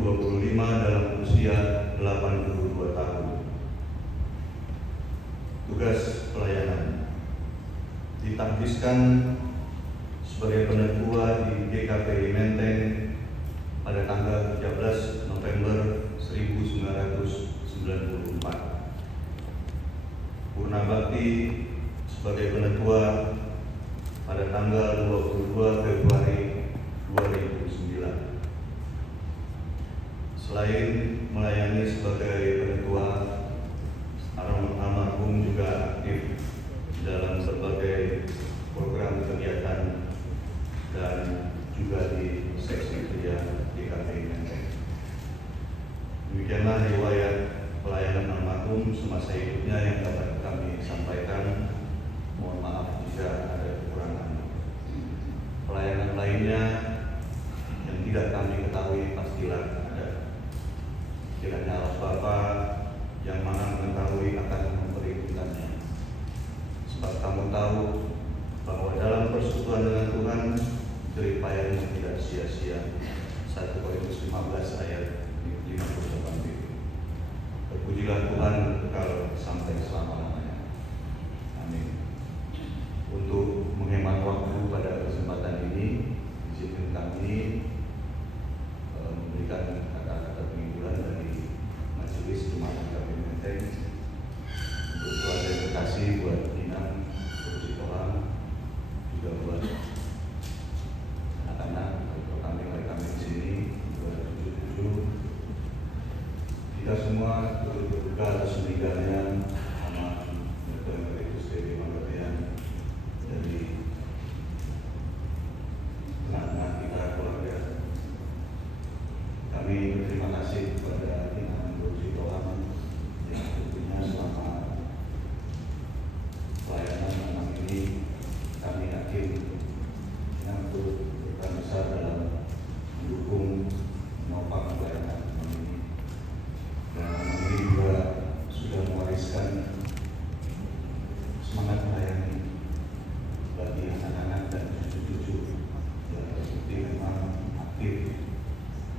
2025 dalam usia 82 tahun. Tugas pelayanan ditakdiskan sebagai penetua di GKPI Menteng pada tanggal 13 November 1994. Purna bakti sebagai penetua pada tanggal 22 Februari 2009. Selain melayani sebagai penetua, almarhum juga aktif dalam berbagai program kegiatan dan juga di seksi kerja GKPI Menteng. Demikianlah riwayat pelayanan almarhum semasa hidupnya yang dapat kami sampaikan. Mohon maaf jika ada kekurangan. Pelayanan lainnya yang tidak kami ketahui pastilah ada. Kiranya Allah Bapa yang Maha mengetahui akan memperhitungkannya. Sebab kamu tahu bahwa dalam persekutuan dengan Tuhan jerih payahmu tidak sia-sia. 1 Korintus 15 ayat 58. Terpujilah Tuhan kekal sampai selama-lamanya. Amin. Untuk menghemat waktu pada kesempatan ini, izinkan kami memberikan kata-kata penghiburan dari Majelis Jemaat GKPI Menteng untuk keluarga yang terkasih, buat Inang, Puji Tuhan, juga buat anak-anak, atau kami di sini, buat cucu-cucu. Kita semua turut berduka atas meninggalnya sama Dr. Emeritus Dewi Manggabean dari anak-anak kita, keluarga. Kami berterima kasih kepada Inang Puji Tuhan yang tentunya selama pelayanan malam ini kami yakin Inang turut berperan besar dalam mendukung menopang pelayanan malam ini. Dan ini juga sudah mewariskan semangat melayani bagi anak-anak dan cucu-cucu yang terbukti memang aktif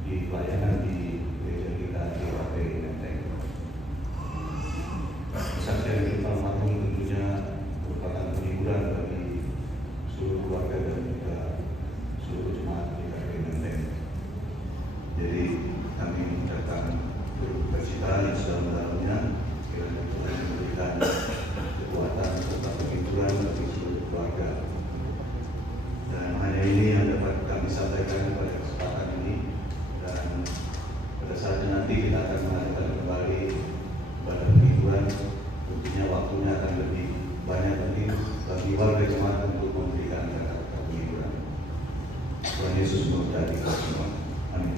di pelayanan di gereja kita di GKPI Menteng. Kesaksian hidup almarhum tentunya merupakan penghiburan bagi seluruh keluarga dan juga seluruh jemaat di GKPI Menteng. Jadi kami mengucapkan berduka cita yang sedalam-dalamnya, kiranya Tuhan memberikan kekuatan serta penghiburan bagi seluruh keluarga. Dan hanya ini yang dapat kami sampaikan pada kesempatan ini. Dan pada saatnya nanti kita akan mengadakan kembali pada penghiburan. Tentunya waktunya akan lebih banyak lagi bagi warga jemaat untuk memberikan kata-kata penghiburan. Tuhan Yesus memberkati kita semua. Amin.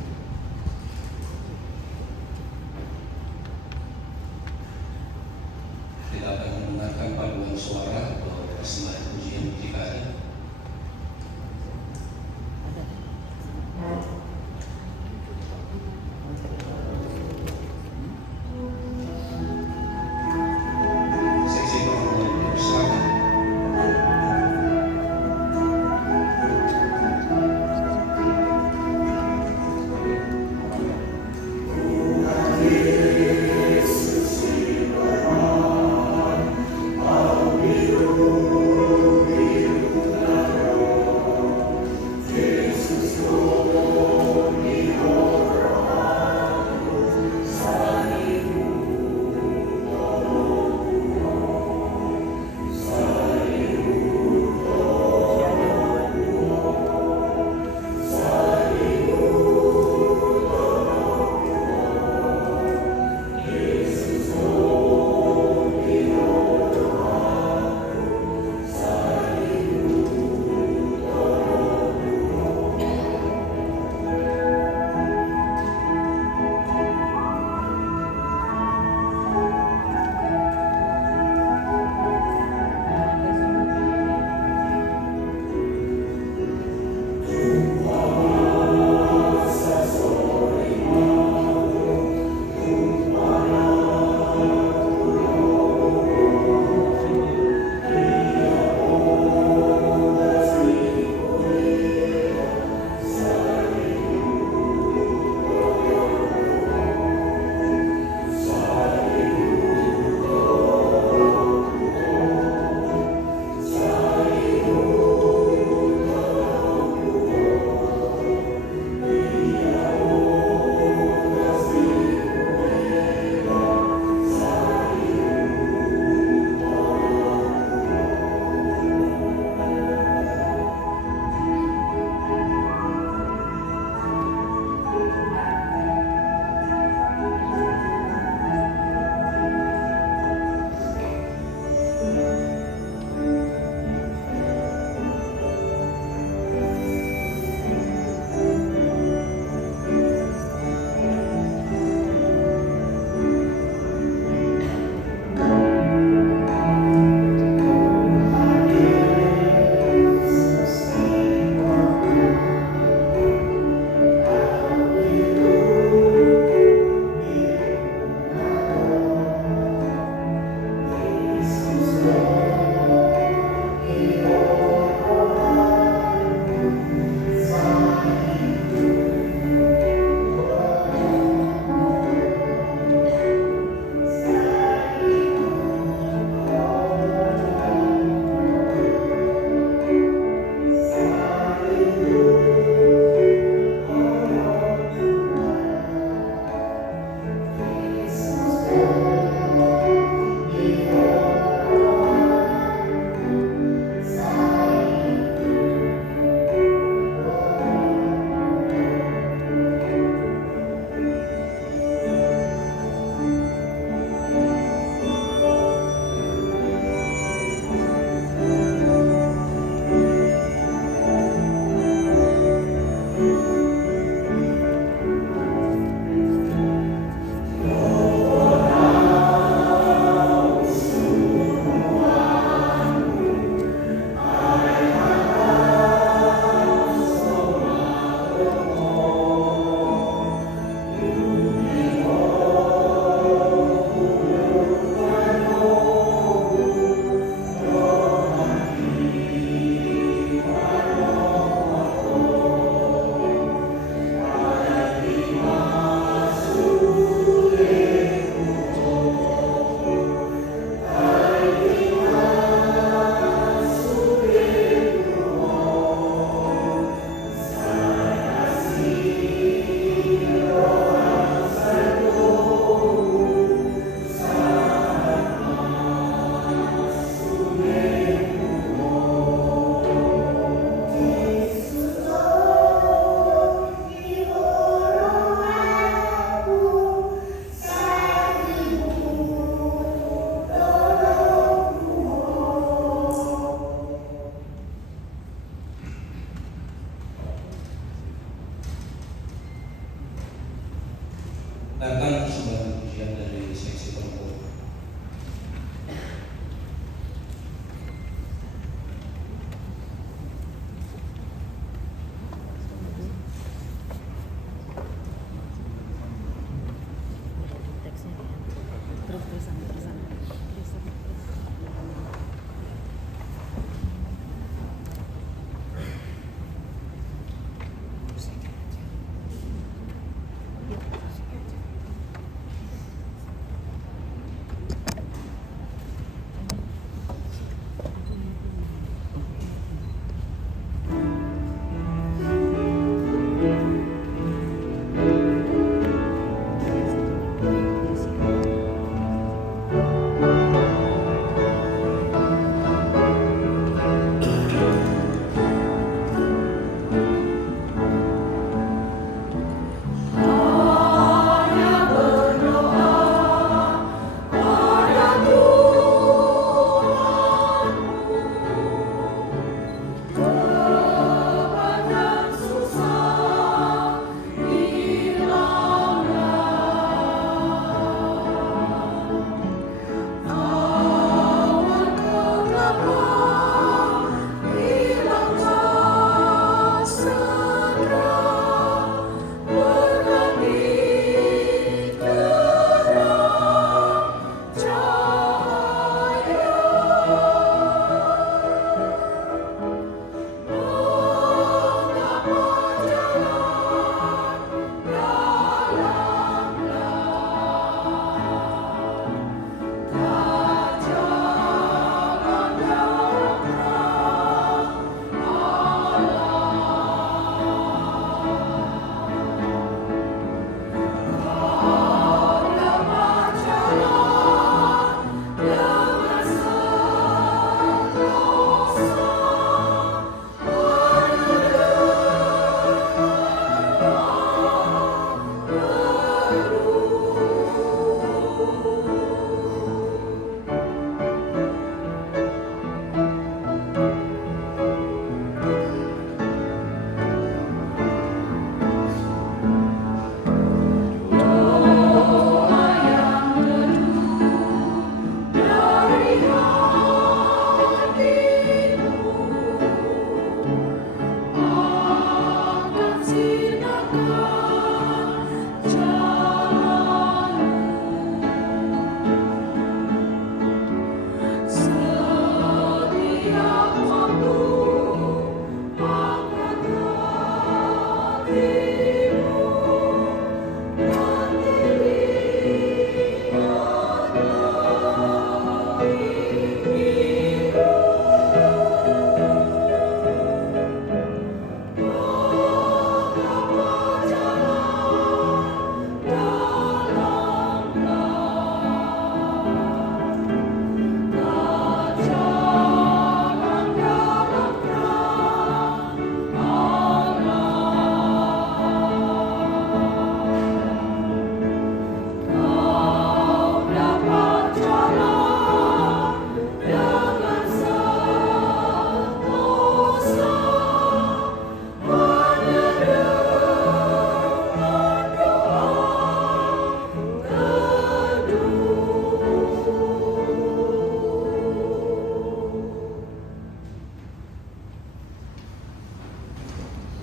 Datang persembahan pujian dari seksi perempuan.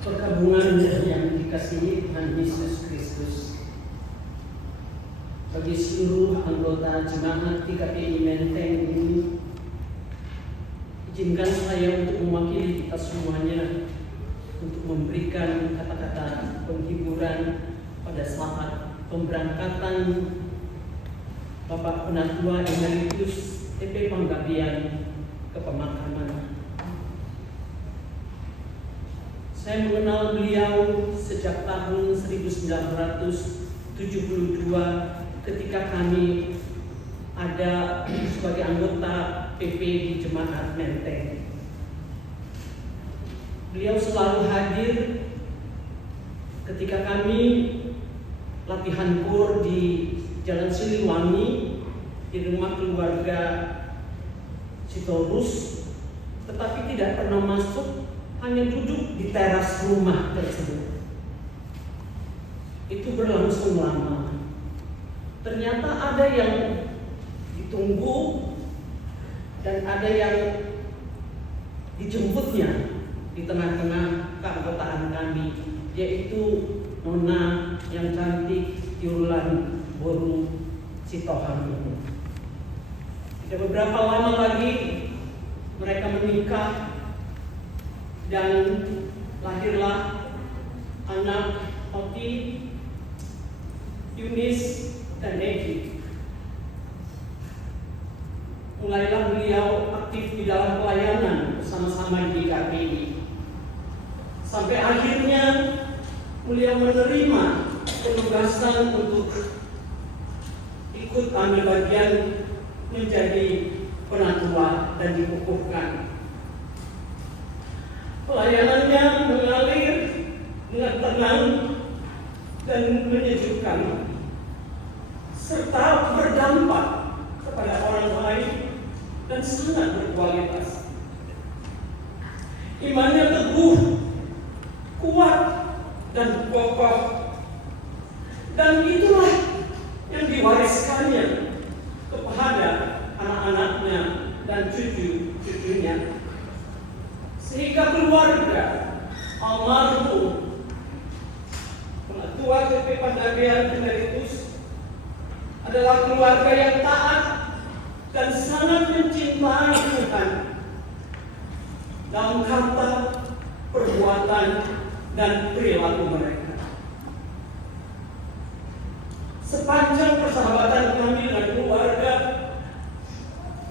Perkabungan yang dikasihi Tuhan Yesus Kristus, bagi seluruh anggota jemaat GKPI Menteng ini, izinkan saya untuk mewakili kita semuanya untuk memberikan kata-kata penghiburan pada saat pemberangkatan Bapak Penatua Emeritus TP Panggabean ke pemakaman. Saya mengenal beliau sejak tahun 1972 ketika kami ada sebagai anggota PP di Jemaat Menteng. Beliau selalu hadir ketika kami latihan kur di Jalan Siliwangi di rumah keluarga Sitorus, tetapi tidak pernah masuk, hanya duduk di teras rumah tersebut. Itu berlangsung lama. ternyata ada yang ditunggu dan ada yang dijemputnya di tengah-tengah keanggotaan kami, yaitu Nona yang cantik Yulan Boru Sitohang ini. Tidak beberapa lama lagi mereka menikah dan lahirlah anak Oti, Yunis, dan Egi. Mulailah beliau aktif di dalam pelayanan bersama-sama di GKPI. Sampai akhirnya beliau menerima penugasan untuk ikut ambil bagian menjadi penatua dan dikukuhkan. Pelayanannya mengalir dengan tenang dan menyejukkan, serta berdampak kepada orang lain dan sangat berkualitas. Imannya teguh, kuat, dan kokoh, dan itulah yang diwariskannya kepada anak-anaknya dan cucu-cucunya, sehingga keluarga almarhum Penatua GP Pandagean Emeritus adalah keluarga yang taat dan sangat mencintai Tuhan dalam kata, perbuatan, dan perilaku mereka. Sepanjang persahabatan kami dengan keluarga,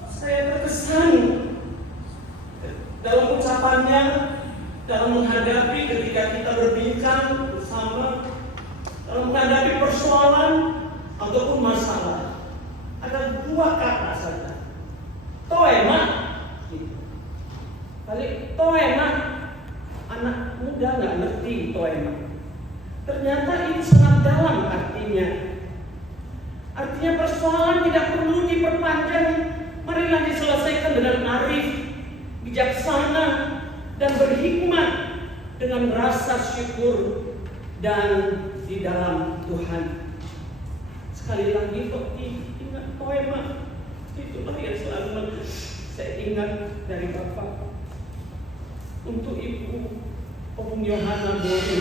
saya terkesan dalam ucapannya, dalam menghadapi ketika kita berbincang bersama, dalam menghadapi persoalan ataupun masalah, ada dua kata saja, toema. Balik toema, anak muda nggak ngerti toema. Ternyata ini sangat dalam artinya. Artinya persoalan tidak perlu diperpanjang, marilah diselesaikan dengan arif, bijaksana, dan berhikmat dengan rasa syukur dan di dalam Tuhan. Sekali lagi ingat poema, itulah yang selalu saya ingat dari Bapak. Untuk Ibu Om Yohana Boru,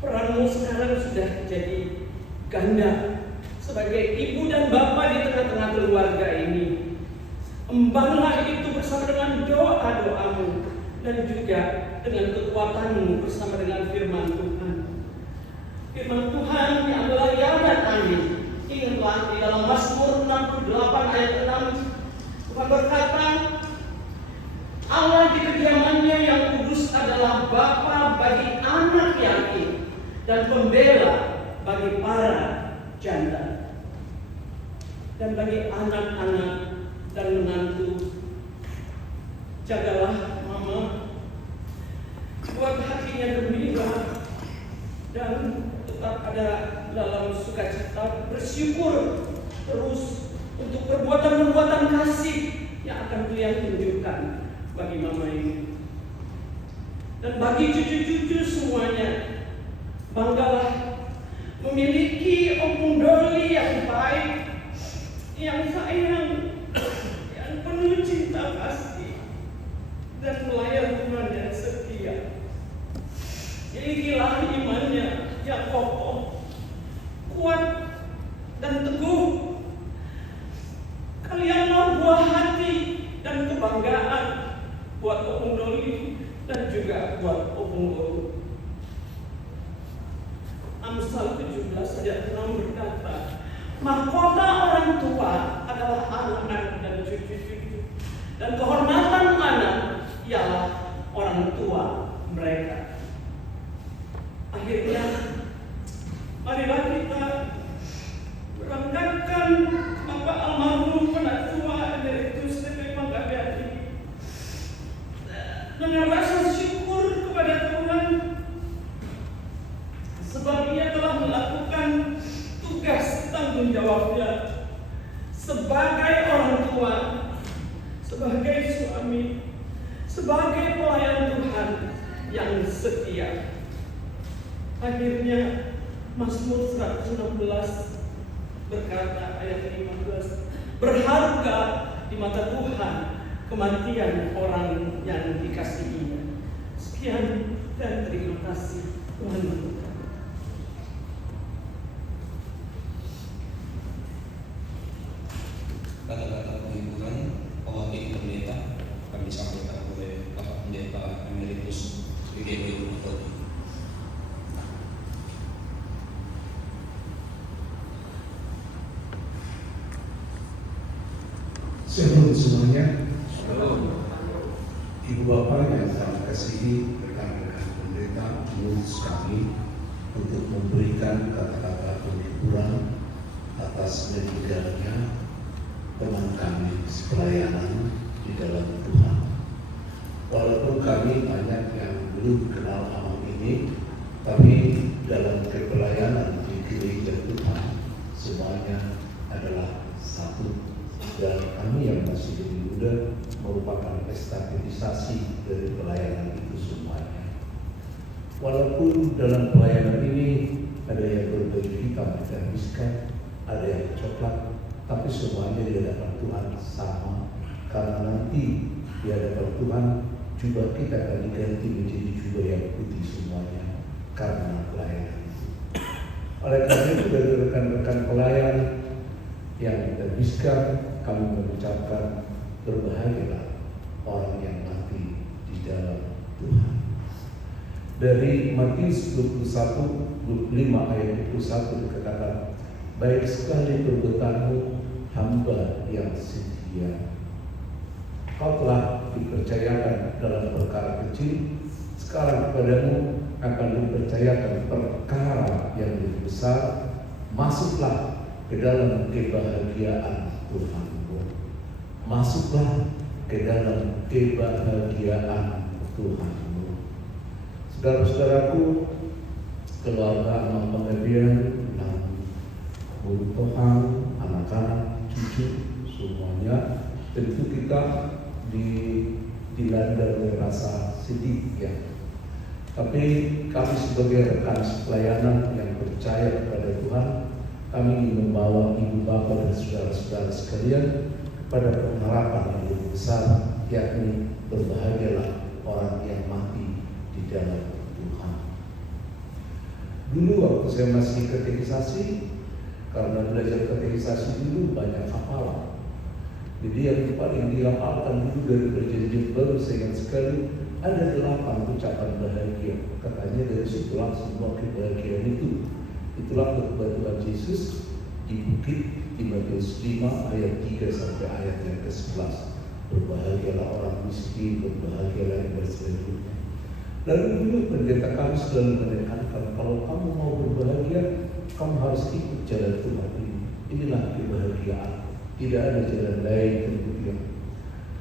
peranmu sekarang sudah jadi ganda sebagai ibu dan bapak di tengah-tengah keluarga ini. Embanlah itu bersama dengan doa-doamu dan juga dengan kekuatanmu bersama dengan firman Tuhan. Firman Tuhan yang adalah ya dan amin. Ingatlah di dalam Mazmur 68 ayat 6, Tuhan berkata, Allah di kediamannya yang kudus adalah Bapa bagi anak yatim dan pembela bagi para janda dan bagi anak-anak dan menantu. Jagalah mama, buat hatinya gembira dan tetap ada dalam sukacita, bersyukur terus untuk perbuatan-perbuatan kasih yang akan kalian tunjukkan bagi mama ini dan bagi cucu-cucu semuanya. Banggalah memiliki Om Doli yang baik, yang sayang, yang penuh cinta kasih dan pelayan Tuhan yang setia. Milikilah imannya yang kokoh, kuat, dan teguh. Kalianlah buah hati dan kebanggaan buat Om Doli dan juga buat Om Boru. Amsal 17 ayat 6 berkata, mahkota orang tua adalah anak-anak dan cucu-cucu, dan kehormatan anak ialah orang tua mereka. Akhirnya, marilah kita berangkatkan Bapak almarhum Penatua Emeritus GP Pandagean ini dengan rasa syukur kepada Tuhan, sebab ia telah melakukan tugas tanggung jawabnya sebagai orang tua, sebagai suami, sebagai pelayan Tuhan yang setia. Akhirnya Mazmur 116 Berkata ayat 15, berharga di mata Tuhan kematian orang yang dikasihinya. Sekian dan terima kasih. Tuhan memberkati. Kata-kata penghiburan pewakil pendeta akan disampaikan oleh Bapak Pendeta Emeritus PGB Unpad. Shalom semuanya. Ibu Bapak yang kami kasihi, rekan-rekan pendeta, menurut kami untuk memberikan kata-kata penghiburan atas meninggalnya teman kami pelayanan di dalam Tuhan. Walaupun kami banyak yang belum kenal Amang ini, tapi dalam kepelayanan di gereja Tuhan semuanya adalah satu. Dan kami yang masih lebih muda merupakan estafetisasi dari pelayanan itu semuanya. Walaupun dalam pelayanan ini ada yang berbaju hitam dan miskan, ada yang coklat, tapi semuanya di hadapan Tuhan sama. Karena nanti di hadapan Tuhan jubah kita akan diganti menjadi jubah yang putih semuanya karena pelayanan itu. Oleh karena itu dari rekan-rekan pelayan yang terbiskan, kami mengucapkan berbahagialah orang yang mati di dalam Tuhan. Dari Matius 21:25 ayat 21 dikatakan, baik sekali perbuatanmu hamba yang setia. Kau telah dipercayakan dalam perkara kecil, sekarang kepadamu akan dipercayakan perkara yang lebih besar. Masuklah ke dalam kebahagiaan Tuhanmu. Masuklah ke dalam kebahagiaan Tuhanmu. Saudara-saudaraku, keluarga Amang Pengabdian, Bung Tohang, anak-anak, cucu, semuanya, tentu kita dilanda oleh rasa sedih ya. Tapi kami sebagai rekan pelayanan yang percaya kepada Tuhan, kami ingin membawa ibu bapak dan saudara-saudara sekalian pada pengharapan yang lebih besar, yakni berbahagialah orang yang mati di dalam Tuhan. Dulu waktu saya masih katekisasi, karena belajar katekisasi dulu banyak hafalan. Jadi yang paling dihafalkan dulu dari perjanjian baru, saya ingat sekali ada 8 ucapan bahagia. Katanya dari situlah semua kebahagiaan itu. Itulah kebetulan Yesus di bukit di Matius 5 ayat 3 sampai ayat yang ke-11. Berbahagialah orang miskin, berbahagialah yang berselanjutnya. Lalu dulu pendeta kami selalu menekankan, kalau kamu mau berbahagia, kamu harus ikut jalan Tuhan ini. Inilah kebahagiaan. Tidak ada jalan lain kemudian.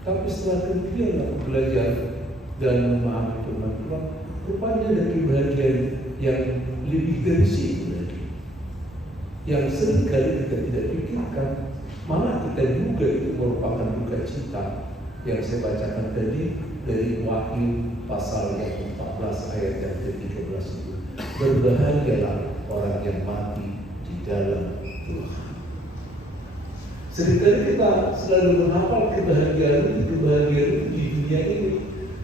Tapi setelah kemudian aku belajar dan memahami firman Tuhan, rupanya ada kebahagiaan yang lebih dari situ lagi, yang seringkali kita tidak pikirkan, malah kita duga itu merupakan duka cita yang saya bacakan tadi dari Wahyu pasal yang 14 ayat yang ke-13 itu. Berbahagialah orang yang mati di dalam Tuhan. Seringkali kita selalu menghafal kebahagiaan itu di dunia ini.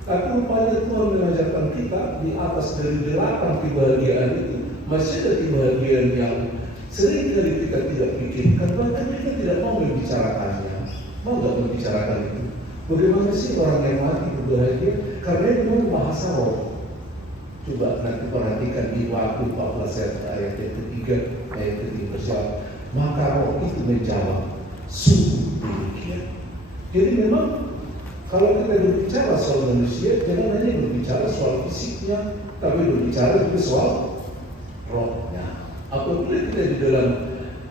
Tapi rupanya Tuhan mengajarkan kita di atas dari 8 kebahagiaan itu masih ada kebahagiaan yang seringkali kita tidak pikirkan, bahkan kita tidak mau membicarakannya. Mau nggak membicarakan itu? Bagaimana sih orang yang mati berbahagia? Karena itu memang bahasa roh. Coba nanti perhatikan di Wahyu 14 ayat yang ketiga, ayat ke-13. Maka roh itu menjawab, sungguh demikian. Jadi memang kalau kita berbicara soal manusia, jangan hanya berbicara soal fisiknya, tapi berbicara juga soal rohnya. Apabila kita di dalam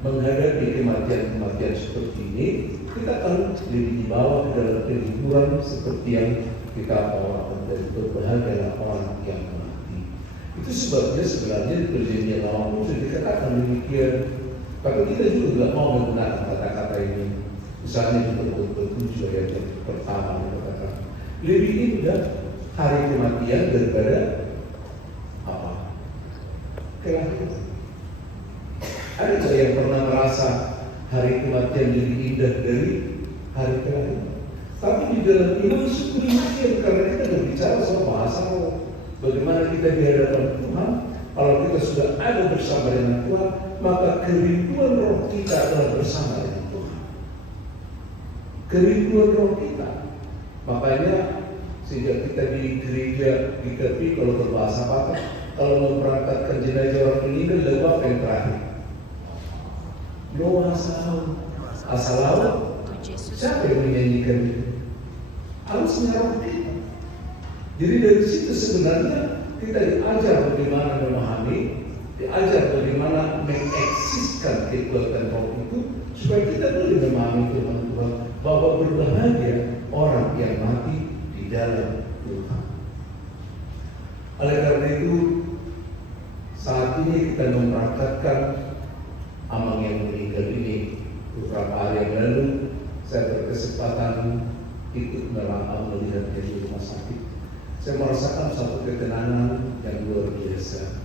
menghadapi kematian-kematian seperti ini, kita akan lebih dibawa ke dalam kehidupan seperti yang kita bawakan dari berbahagialah orang yang mati. Itu sebabnya sebenarnya di perjanjian lama pun sudah dikatakan demikian. Tapi kita juga tidak mau menggunakan kata-kata ini. Misalnya juga bertujuh ayat yang pertama dikatakan lebih indah hari kematian daripada apa? Kelahiran. Ada nggak yang pernah merasa hari kematian lebih indah dari hari kelahiran? Tapi di dalam iman syukur makin karena kita berbicara soal bahasa Allah. Bagaimana kita di hadapan Tuhan? Kalau kita sudah ada bersama dengan Tuhan, maka kerinduan roh kita adalah bersama dengan Tuhan. Kerinduan roh kita. Makanya sejak kita di gereja di Kepi, kalau berbahasa Batak, kalau memberangkatkan jenazah orang meninggal, lagu apa yang terakhir? Doa asal siapa yang menyanyikan itu? Harusnya roh kita. Jadi dari situ sebenarnya kita diajar bagaimana memahami, diajar bagaimana mengeksiskan kekuatan roh itu, supaya kita boleh memahami Tuhan bahwa berbahagia orang yang mati di dalam Tuhan. Oleh karena itu, saat ini kita memberangkatkan Amang yang meninggal ini. Beberapa hari yang lalu saya berkesempatan ikut melihat di rumah sakit. Saya merasakan satu ketenangan yang luar biasa.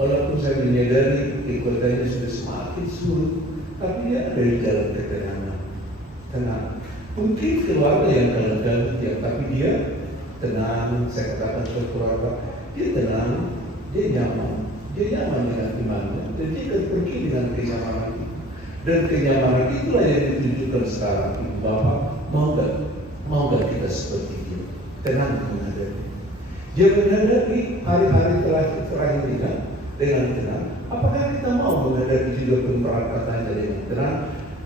Walaupun saya menyadari kekuatannya sudah semakin surut, tapi dia ada di dalam ketenangan. Tenang. Mungkin keluarga yang galau-galau, tapi dia tenang. Saya katakan ke keluarga, dia tenang, dia nyaman dengan imannya, dan dia akan pergi dengan kenyamanan itu. Dan kenyamanan itulah yang ditunjukkan sekarang. Ibu Bapak, mau gak kita seperti dia? Tenang menghadapi. Dia menghadapi hari-hari terakhir kita dengan tenang. Apakah kita mau menghadapi juga pemberangkatannya dengan tenang?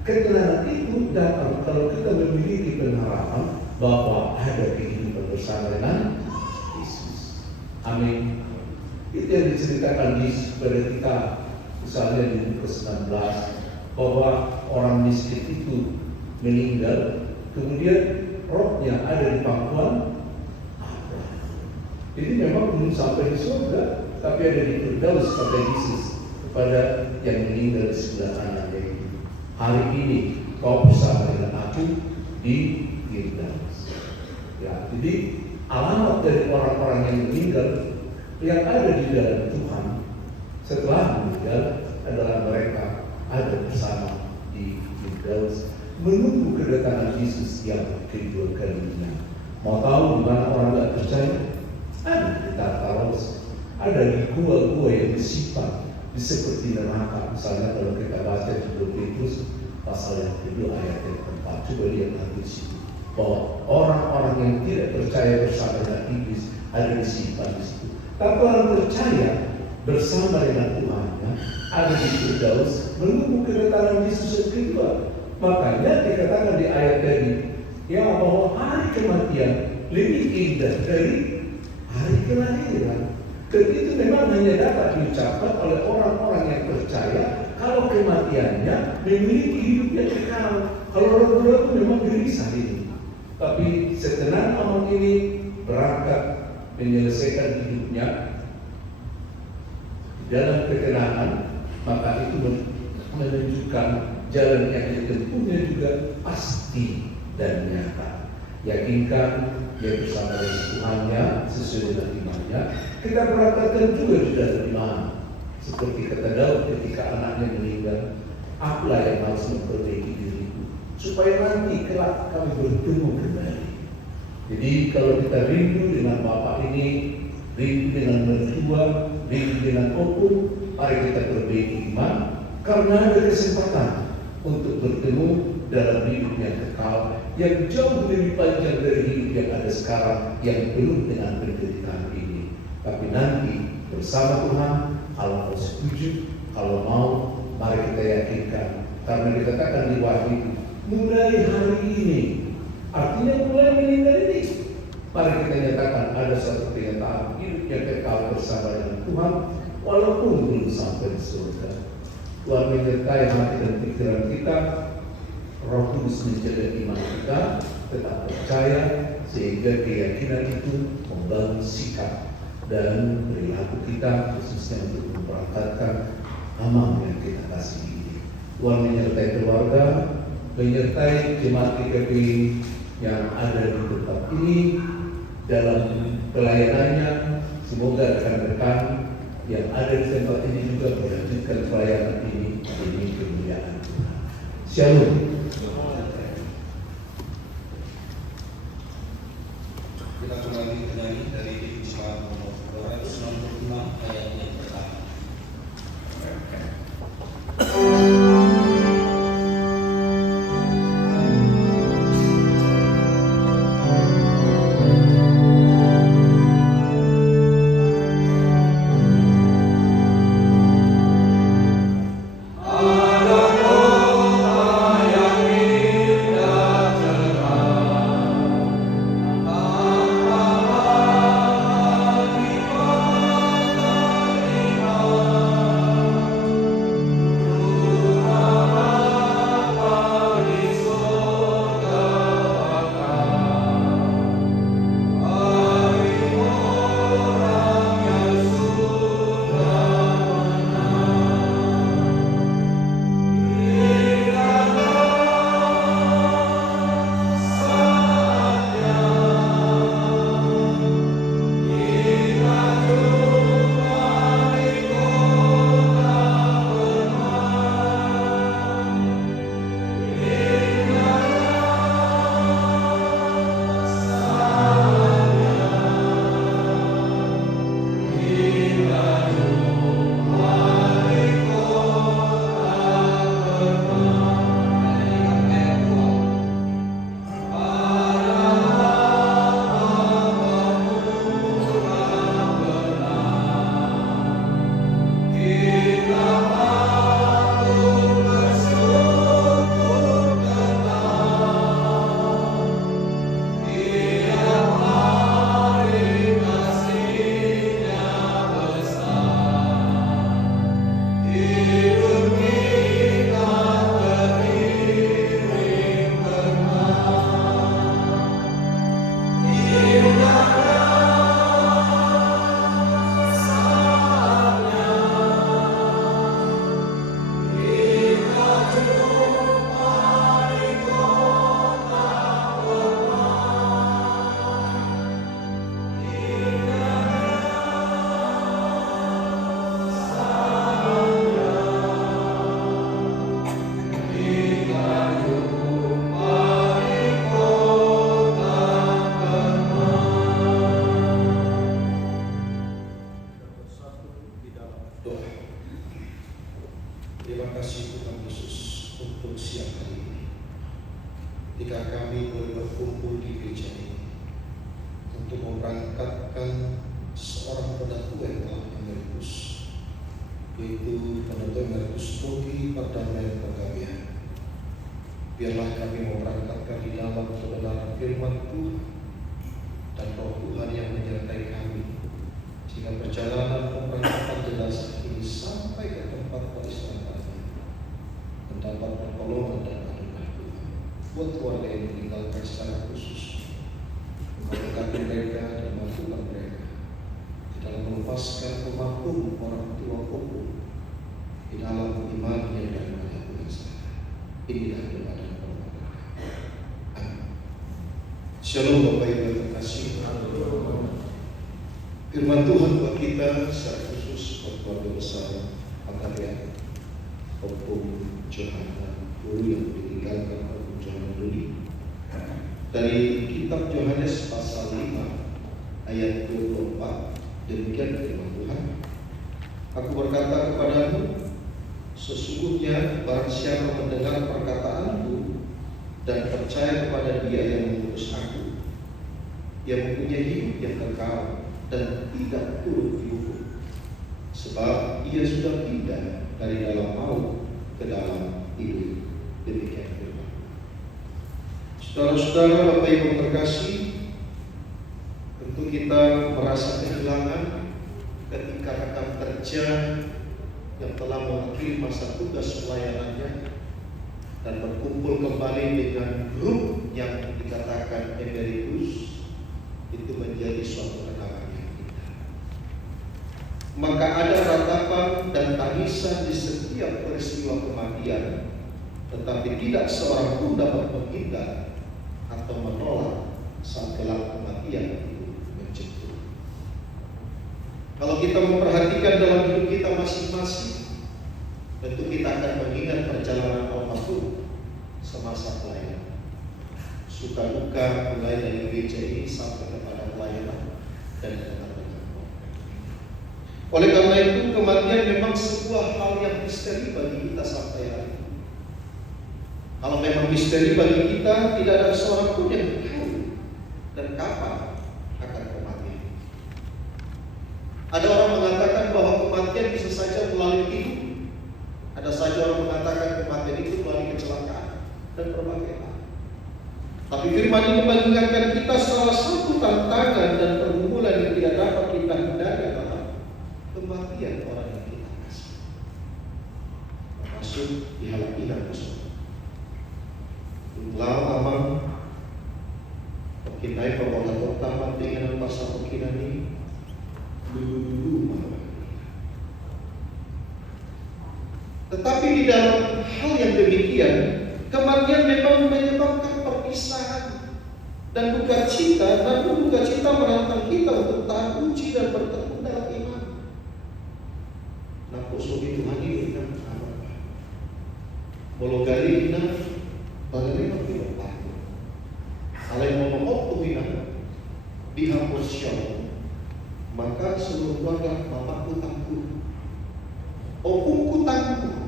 Ketenangan itu datang kalau kita memiliki pengharapan bahwa ada kehidupan bersama dengan Yesus. Amin. Itu yang diceritakan Yesus kepada kita, misalnya di Lukas 16, bahwa orang miskin itu meninggal, kemudian rohnya ada di pangkuan Abraham. Jadi memang belum sampai di surga, tapi ada di Firdaus, kata Yesus kepada yang meninggal di sebelah anaknya itu. Hari ini kau bersama dengan aku di Firdaus. Ya, jadi alamat dari orang-orang yang meninggal yang ada di dalam Tuhan setelah meninggal adalah mereka ada bersama di Firdaus menunggu kedatangan Yesus yang kedua kalinya. Mau tahu di mana orang tidak percaya? Ada di Tartarus, ada di gua-gua yang disimpan di seperti neraka. Misalnya kalau kita baca di 2 Petrus pasal yang kedua ayat yang keempat, coba lihat di situ bahwa orang-orang yang tidak percaya bersama dengan iblis ada disimpan di situ. Tapi orang percaya bersama dengan Tuhannya ada di Firdaus menunggu kedatangan Yesus yang kedua. Makanya dikatakan di ayat tadi, ya, bahwa hari kematian lebih indah dari hari kelahiran. Dan itu memang hanya dapat diucapkan oleh orang-orang yang percaya kalau kematiannya memiliki hidup yang kekal. Kalau ragu-ragu memang gelisah ini. Tapi setenang Amang ini berangkat menyelesaikan hidupnya dalam ketenangan, maka itu menunjukkan jalan yang ditempuhnya juga pasti dan nyata. Yakinkan dia bersama dengan Tuhannya sesuai dengan imannya. Kita berangkatkan juga di dalam iman. Seperti kata Daud ketika anaknya meninggal, akulah yang harus memperbaiki diriku supaya nanti kelak kami bertemu kembali. Jadi kalau kita rindu dengan Bapak ini, rindu dengan mertua, rindu dengan opung, mari kita perbaiki iman karena ada kesempatan untuk bertemu dalam hidup yang kekal yang jauh lebih panjang dari hidup yang ada sekarang yang penuh dengan penderitaan ini. Tapi nanti bersama Tuhan, kalau setuju, kalau mau, mari kita yakinkan. Karena dikatakan di Wahyu, mulai hari ini, artinya mulai meninggal ini, mari kita nyatakan ada satu kenyataan hidup yang kekal bersama dengan Tuhan, walaupun belum sampai di surga. Tuhan menyertai hati dan pikiran kita, Roh Kudus menjaga iman kita, tetap percaya, sehingga keyakinan itu membangun sikap dan perilaku kita, khususnya untuk memberangkatkan Amang yang kita kasih ini. Tuhan menyertai keluarga, menyertai jemaat GKP yang ada di tempat ini dalam pelayanannya. Semoga rekan-rekan yang ada di tempat ini juga melanjutkan pelayanan ini Shalom. Kita kembali menyanyi dari Kisah nomor 265 ayat yang pertama. Doa. Terima kasih Tuhan Yesus untuk siang hari ini. Ketika kami boleh berkumpul di gereja ini untuk memberangkatkan seorang penentu yang telah emeritus, yaitu penentu emeritus Bogi Perdamaian Pegawaian. Biarlah kami memberangkatkan di dalam kebenaran firman Tuhan dan Roh Tuhan yang menyertai kami, sehingga perjalanan pemberangkatan jenazah ini sampai ke tempat peristiwaannya mendapat pertolongan dan anugerah Tuhan. Buat keluarga yang meninggalkan secara khusus, memberkati mereka dan mampukan mereka di dalam melepaskan pemakum orang tua pokok di dalam iman yang dari banyak Tuhan sana. Inilah doa dan permohonan. Amin. Shalom Bapak Ibu yang terkasih. Firman Tuhan buat kita secara khusus buat keluarga besar Pagawaian Opung Johanan Guru yang ditinggalkan Opung Johanan Duli, dari kitab Yohanes pasal 5 ayat 24. Demikian firman Tuhan. Aku berkata kepadamu, sesungguhnya barang siapa mendengar perkataanku dan percaya kepada Dia yang mengutus aku, ia mempunyai hidup yang kekal dan tidak turut dihukum, sebab ia sudah pindah dari dalam maut ke dalam hidup. Demikian firman. Saudara-saudara, Bapak Ibu terkasih, tentu kita merasa kehilangan ketika rekan kerja yang telah mengakhiri masa tugas pelayanannya dan berkumpul kembali dengan grup yang dikatakan emeritus, itu menjadi suatu kenangan. Maka ada ratapan dan tangisan di setiap peristiwa kematian, tetapi tidak seorang pun dapat menghindar atau menolak saat kelak kematian itu menjemput. Kalau kita memperhatikan dalam hidup kita masing-masing, tentu kita akan mengingat perjalanan almarhum semasa pelayanan. Suka duka mulai dari gereja ini sampai kepada pelayanan dan dengan oleh karena itu kematian memang sebuah hal yang misteri bagi kita sampai hari ini. Kalau memang misteri bagi kita, tidak ada seorang pun yang tahu dan kapan akan kematian. Ada orang mengatakan bahwa kematian bisa saja melalui hidup. Ada saja orang mengatakan kematian itu melalui kecelakaan dan berbagai hal. Tapi firman ini mengingatkan kita salah satu tantangan dan pergumulan yang tidak dapat kita hindari adalah kematian orang yang kita kasih, termasuk di hadapan musuh. Lama amang pagkinay pagkakatot tamat dengan pasal pagkinan ini dulu malam. Tetapi di dalam hal yang demikian, kematian memang menyebabkan perpisahan dan duka cita, namun duka cita menantang kita untuk tahan uji dan bertekun dalam iman. Nah, puso itu hadir dengan apa? Walau kali ini bagaimana tidak tahu. Kalau yang mau tuhinan dihapus syawal, maka seluruh keluarga bapakku tangguh, opungku tangguh,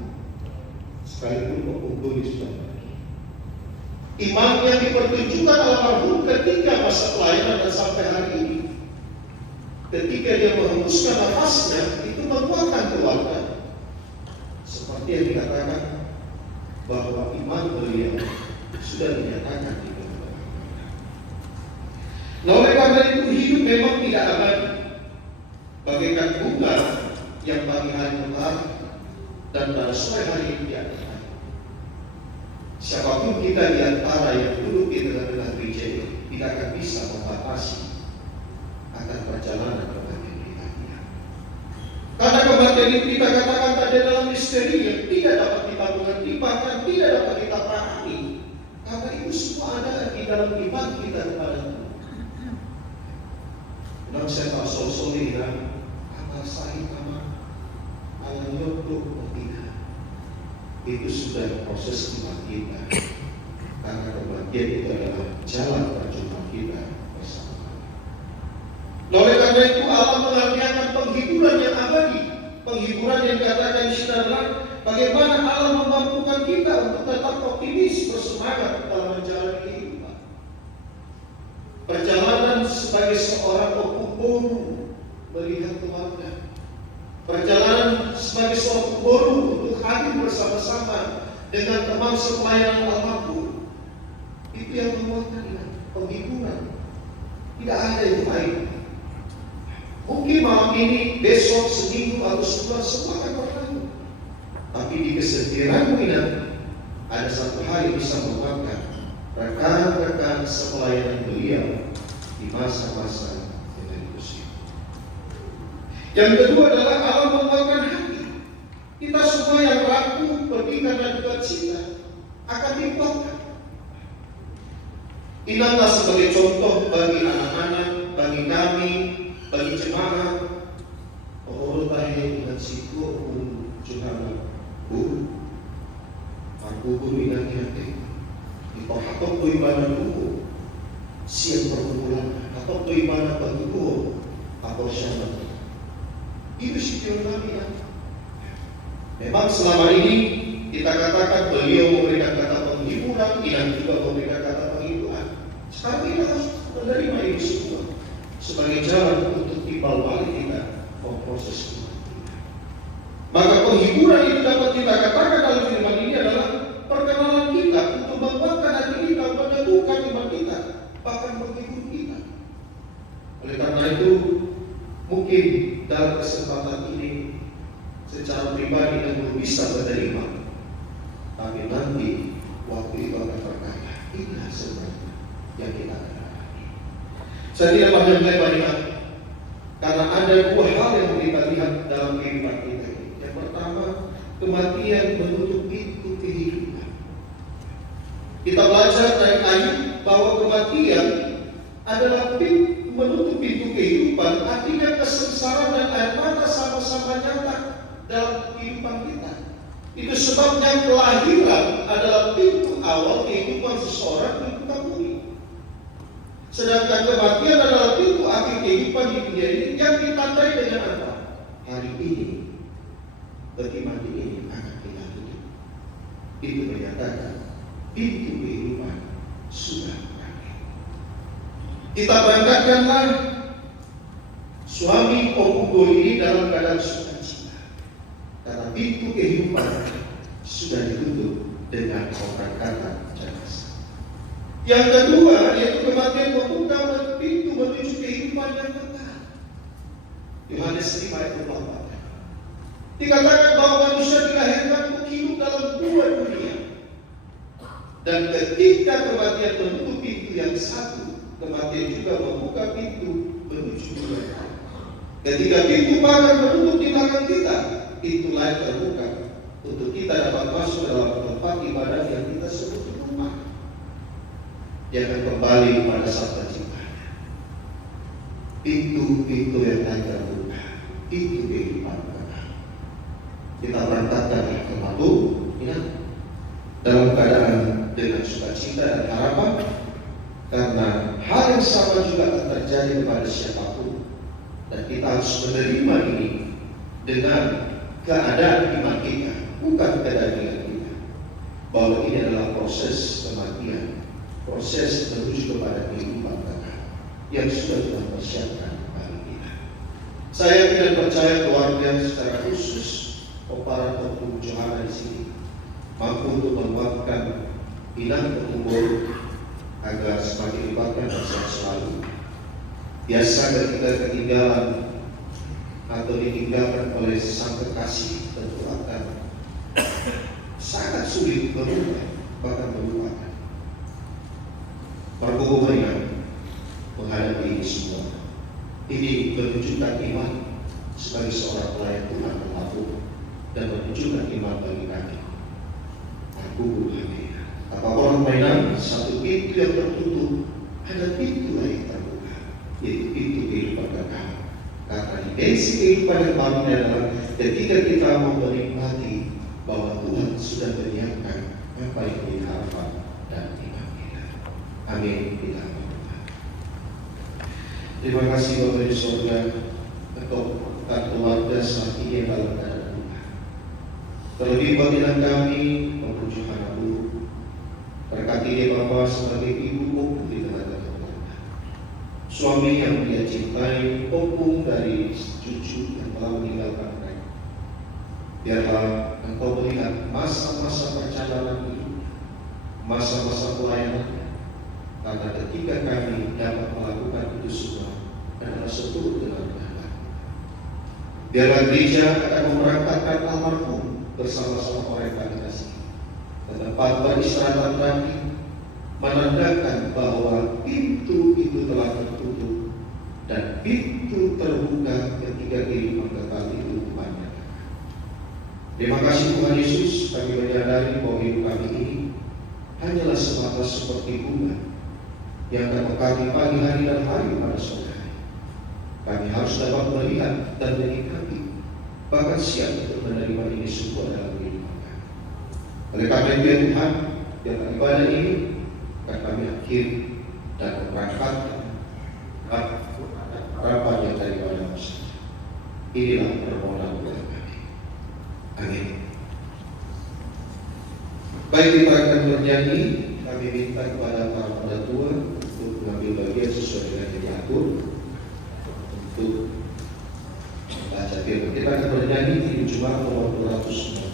sekalipun opungku sudah pergi. Iman yang dipertunjukkan almarhum ketika masa pelayanan dan sampai hari ini, ketika dia menghembuskan nafasnya, itu menguatkan keluarga. Seperti yang dikatakan bahwa iman beliau sudah dinyatakan di dalam. Nah, oleh karena itu hidup memang tidak abadi, bagaikan bunga yang pagi hari mekar dan pada sore hari tidak ada. Siapapun kita di antara yang duduk di tengah-tengah gereja ini tidak akan bisa membatasi akan perjalanan kematian kita. Karena kematian itu kita katakan ada dalam misteri yang tidak dapat kita mengerti, bahkan tidak dapat kita pahami. Karena itu semua ada di dalam iman kita kepada Tuhan. Dan saya tak sol-soli dan apa sahih sama alam yodoh tidak. Itu sudah proses iman kita. Karena kematian itu adalah jalan perjumpaan kita bersama. Oleh karena itu Allah mengarniakan penghiburan yang abadi, penghiburan yang dikatakan adalah bagaimana Allah memampukan kita untuk tetap optimis, bersemangat dalam menjalani kehidupan. Perjalanan sebagai seorang pemburu melihat keluarga, perjalanan sebagai seorang pemburu untuk hadir bersama-sama dengan teman sepelayanan almarhum, itu yang menguatkan penghiburan. Tidak ada yang lain. Mungkin malam ini, besok, seminggu atau sebulan semua akan berlalu. Tapi di kesedihanmu ini ada satu hal yang bisa menguatkan rekan-rekan sepelayanan beliau di masa-masa yang usia. Yang kedua adalah Allah menguatkan hati. Kita semua yang rapuh, pergi karena duka cita akan dikuatkan. Ingatlah sebagai contoh bagi anak-anak, bagi kami, bagi jemaat. Oh, tahe dengan siku pun jemaat bu, aku guru ingat hati. Atau bagaimana dulu siang perkumpulan, atau bagaimana bagi guru atau syarat. Itu sih kami ya. Memang selama ini kita katakan beliau memberikan kata penghiburan, dan juga memberikan kata penghiburan. Sekarang kita harus menerima itu semua sebagai jalan untuk timbal balik kita memproses iman kita. Maka penghiburan itu dapat kita katakan dalam firman ini adalah perkenalan kita untuk menguatkan hati kita, meneguhkan iman kita, bahkan menghibur kita. Oleh karena itu, mungkin dalam kesempatan ini secara pribadi dan belum bisa menerima, tapi nanti waktu itu akan berkata, inilah sebenarnya yang kita alami. Saya tidak panjang lebar karena ada dua hal yang kita lihat dalam kehidupan kita ini. Yang pertama, kematian menutup pintu kehidupan. Kita belajar dari ayat bahwa kematian adalah menutup pintu kehidupan, artinya kesengsaraan dan air mata sama-sama nyata dalam kehidupan kita. Itu sebabnya kelahiran adalah pintu awal kehidupan seseorang di muka bumi. Sedangkan kematian adalah pintu akhir kehidupan di dunia ini yang ditandai dengan apa? Hari ini, peti mati ini akan kita tutup. Itu menyatakan pintu kehidupan sudah berakhir. Kita berangkatkanlah suami Opugo ini dalam keadaan sukacita, karena pintu kehidupan sudah ditutup dengan pemberangkatan jenazah. Yang kedua, yaitu kematian membuka pintu menuju kehidupan yang kekal. Yohanes 5 ayat 24. Dikatakan bahwa manusia dilahirkan untuk hidup dalam dua dunia. Dan ketika kematian menutup pintu yang satu, kematian juga membuka pintu menuju dua. Ketika pintu pagar menutup di belakang kita, pintu lain terbuka untuk kita dapat masuk dalam tempat ibadah yang kita sebut rumah. Dia akan kembali kepada sabda ciptanya. Pintu-pintu yang lain terbuka, pintu kehidupan kekal. Kita berangkatkan ke Batu, ya, dalam keadaan dengan sukacita dan harapan, karena hal yang sama juga akan terjadi kepada siapapun, dan kita harus menerima ini dengan keadaan iman kita, bukan kedagingan kita, bahwa ini adalah proses kematian, proses menuju kepada kehidupan kekal yang sudah Tuhan persiapkan bagi kita. Saya tidak percaya keluarga secara khusus para Tuhan Johana di sini mampu untuk menguatkan bidang pertumbuhan agar semakin dikuatkan dan sehat selalu. Biasa ketika ketinggalan atau ditinggalkan oleh sang kekasih, tentu akan sangat sulit berubah, bahkan melupakan. Prabowo meringan menghadapi ini semua. Ini menunjukkan iman sebagai seorang pelayan Tuhan terlalu, dan menunjukkan iman bagi kami. Aku berhati. Apa orang mainan satu pintu yang tertutup, ada pintu lain terbuka, yaitu pintu kehidupan kekal. Karena dimensi kehidupan yang baru adalah ketika kita mau menikmati bahwa Tuhan sudah menyiapkan apa yang menjadi harapan dan iman kita. Amin. Kita berdoa. Terima kasih Bapak di surga, Engkau keluarga saat ini dalam keadaan duka. Terlebih bagian kami menuju Hanabu, berkati dia Bapa sebagai ibu opung di tengah-tengah keluarga, suami yang dia cintai, opung dari cucu yang telah meninggalkan mereka. Biarlah Engkau melihat masa-masa perjalanan hidupnya, masa-masa pelayanannya, karena ketika kami dapat melakukan itu semua adalah seturut dengan kehendak. Biarlah gereja akan memberangkatkan almarhum bersama-sama orang kami kasih ke tempat peristirahatan terakhir, menandakan bahwa pintu itu telah tertutup dan pintu terbuka ketika kehidupan kekal itu banyak. Terima kasih Tuhan Yesus, kami menyadari bahwa hidup kami ini hanyalah semata seperti bunga yang termekati pagi hari dan hari pada sore hari. Kami harus dapat melihat dan menikmati, bahkan siap untuk menerima ini semua dalam kehidupan kami. Oleh karena itu ya Tuhan, dalam ibadah ini akan kami akhiri dan memberangkatkan harapan yang daripada saja. Inilah permohonan Tuhan kami. Amin. Baik, kita akan bernyanyi. Kami minta kepada para pendatua untuk mengambil bagian sesuai dengan yang diatur untuk membaca firman. Kita akan bernyanyi di Jumat nomor 293.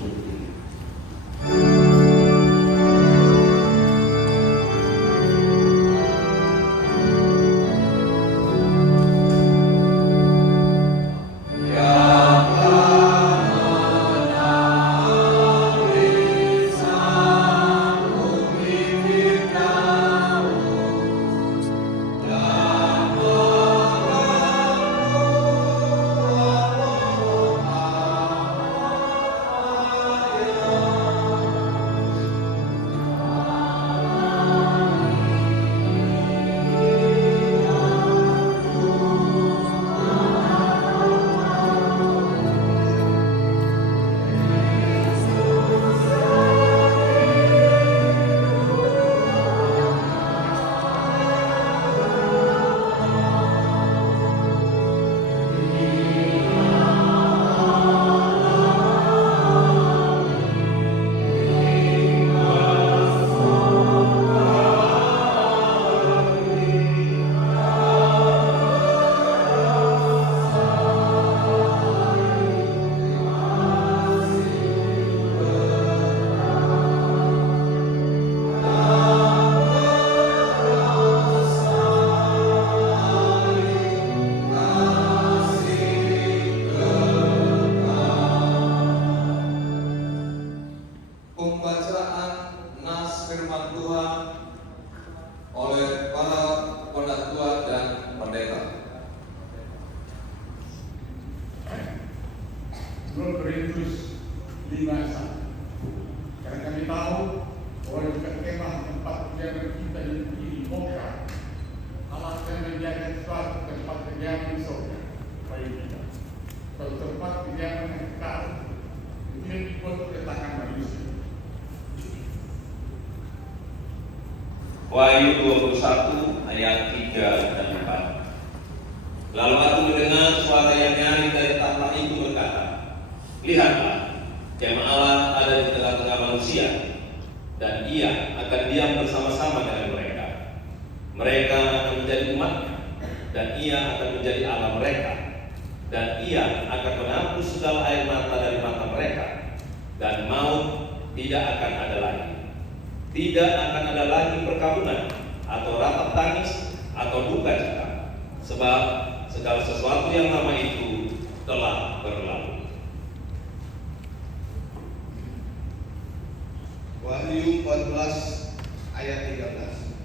Wahyu 21 ayat 3 dan 4. Lalu aku mendengar suara yang nyaring dari tahta itu berkata, "Lihatlah, kemah Allah ada di tengah-tengah manusia, dan Ia akan diam bersama-sama dengan mereka. Mereka akan menjadi umat-Nya, dan Ia akan menjadi Allah mereka. Dan Ia akan menghapus segala air mata dari mata mereka, dan maut tidak akan ada lagi. Tidak akan ada lagi perkabungan, atau ratap tangis, atau duka cita, sebab segala sesuatu yang lama itu telah berlalu." Wahyu 14 ayat 13.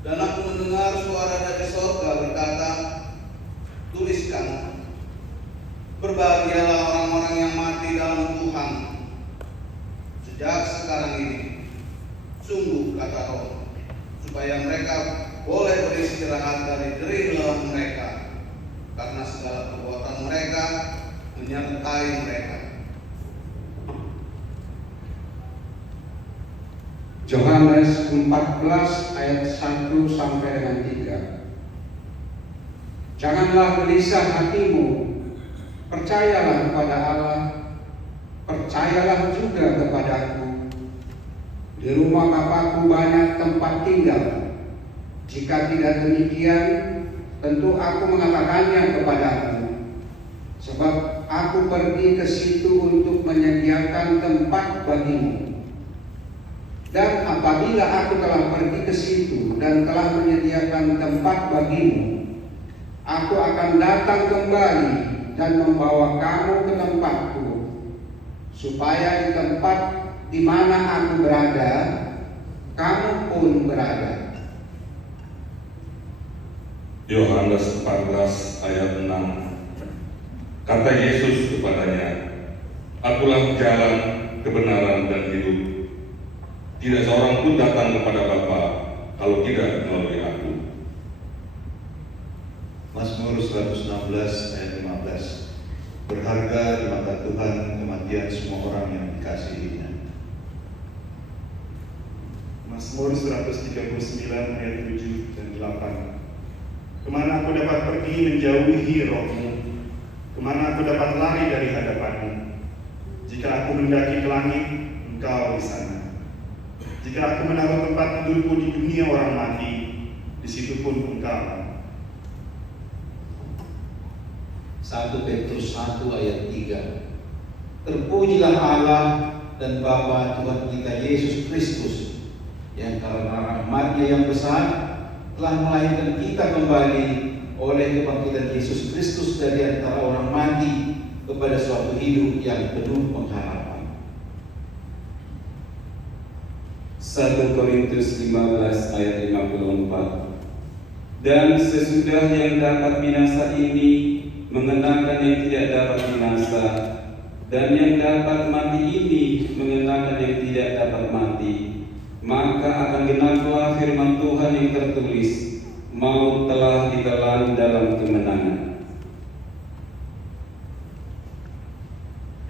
Dan aku mendengar suara dari sorga berkata, "Tuliskan, berbahagialah orang-orang yang mati dalam Tuhan sejak sekarang ini. Sungguh, kata Roh, supaya mereka boleh beristirahat dari derih lelah mereka, karena segala perbuatan mereka menyertai mereka." Yohanes 14 ayat 1 sampai dengan 3. Janganlah gelisah hatimu, percayalah kepada Allah, percayalah juga kepadaku. Di rumah Bapa-Ku banyak tempat tinggal. Jika tidak demikian, tentu aku mengatakannya kepadamu. Sebab aku pergi ke situ untuk menyediakan tempat bagimu. Dan apabila aku telah pergi ke situ dan telah menyediakan tempat bagimu, aku akan datang kembali dan membawa kamu ke tempatku, supaya di tempat di mana aku berada, kamu pun berada. Yohanes 14 ayat 6. Kata Yesus kepadanya, "Akulah jalan, kebenaran, dan hidup. Tidak seorang pun datang kepada Bapa kalau tidak melalui aku." Mazmur 116 ayat 15. Berharga di mata Tuhan kematian semua orang yang dikasihinya. Mazmur 139 ayat 7 dan 8. Kemana aku dapat pergi menjauhi Roh-Mu? Kemana aku dapat lari dari hadapan-Mu? Jika aku mendaki ke langit, Engkau di sana. Jika aku menaruh tempat tidurku di dunia orang mati, di situ pun Engkau. 1 Petrus 1 ayat 3. Terpujilah Allah dan Bapa Tuhan kita Yesus Kristus, yang karena rahmat-Nya yang besar telah melahirkan kita kembali oleh kebangkitan Yesus Kristus dari antara orang mati kepada suatu hidup yang penuh pengharapan. 1 Korintus 15 ayat 54. Dan sesudah yang dapat binasa ini mengenakan yang tidak dapat binasa, dan yang dapat mati ini mengenakan yang tidak dapat mati, maka akan genaplah firman Tuhan yang tertulis, "Maut telah ditelan dalam kemenangan."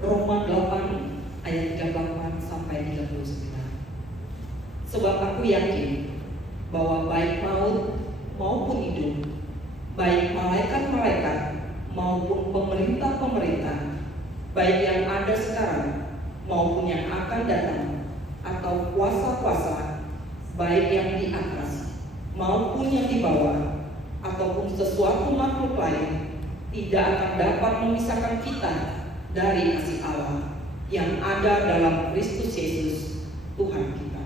Roma 8 ayat 38 sampai 39. Sebab aku yakin bahwa baik maut maupun hidup, baik malaikat-malaikat maupun pemerintah-pemerintah, baik yang ada sekarang maupun yang akan datang, atau kuasa-kuasa, baik yang di atas maupun yang di bawah, ataupun sesuatu makhluk lain, tidak akan dapat memisahkan kita dari kasih Allah yang ada dalam Kristus Yesus Tuhan kita.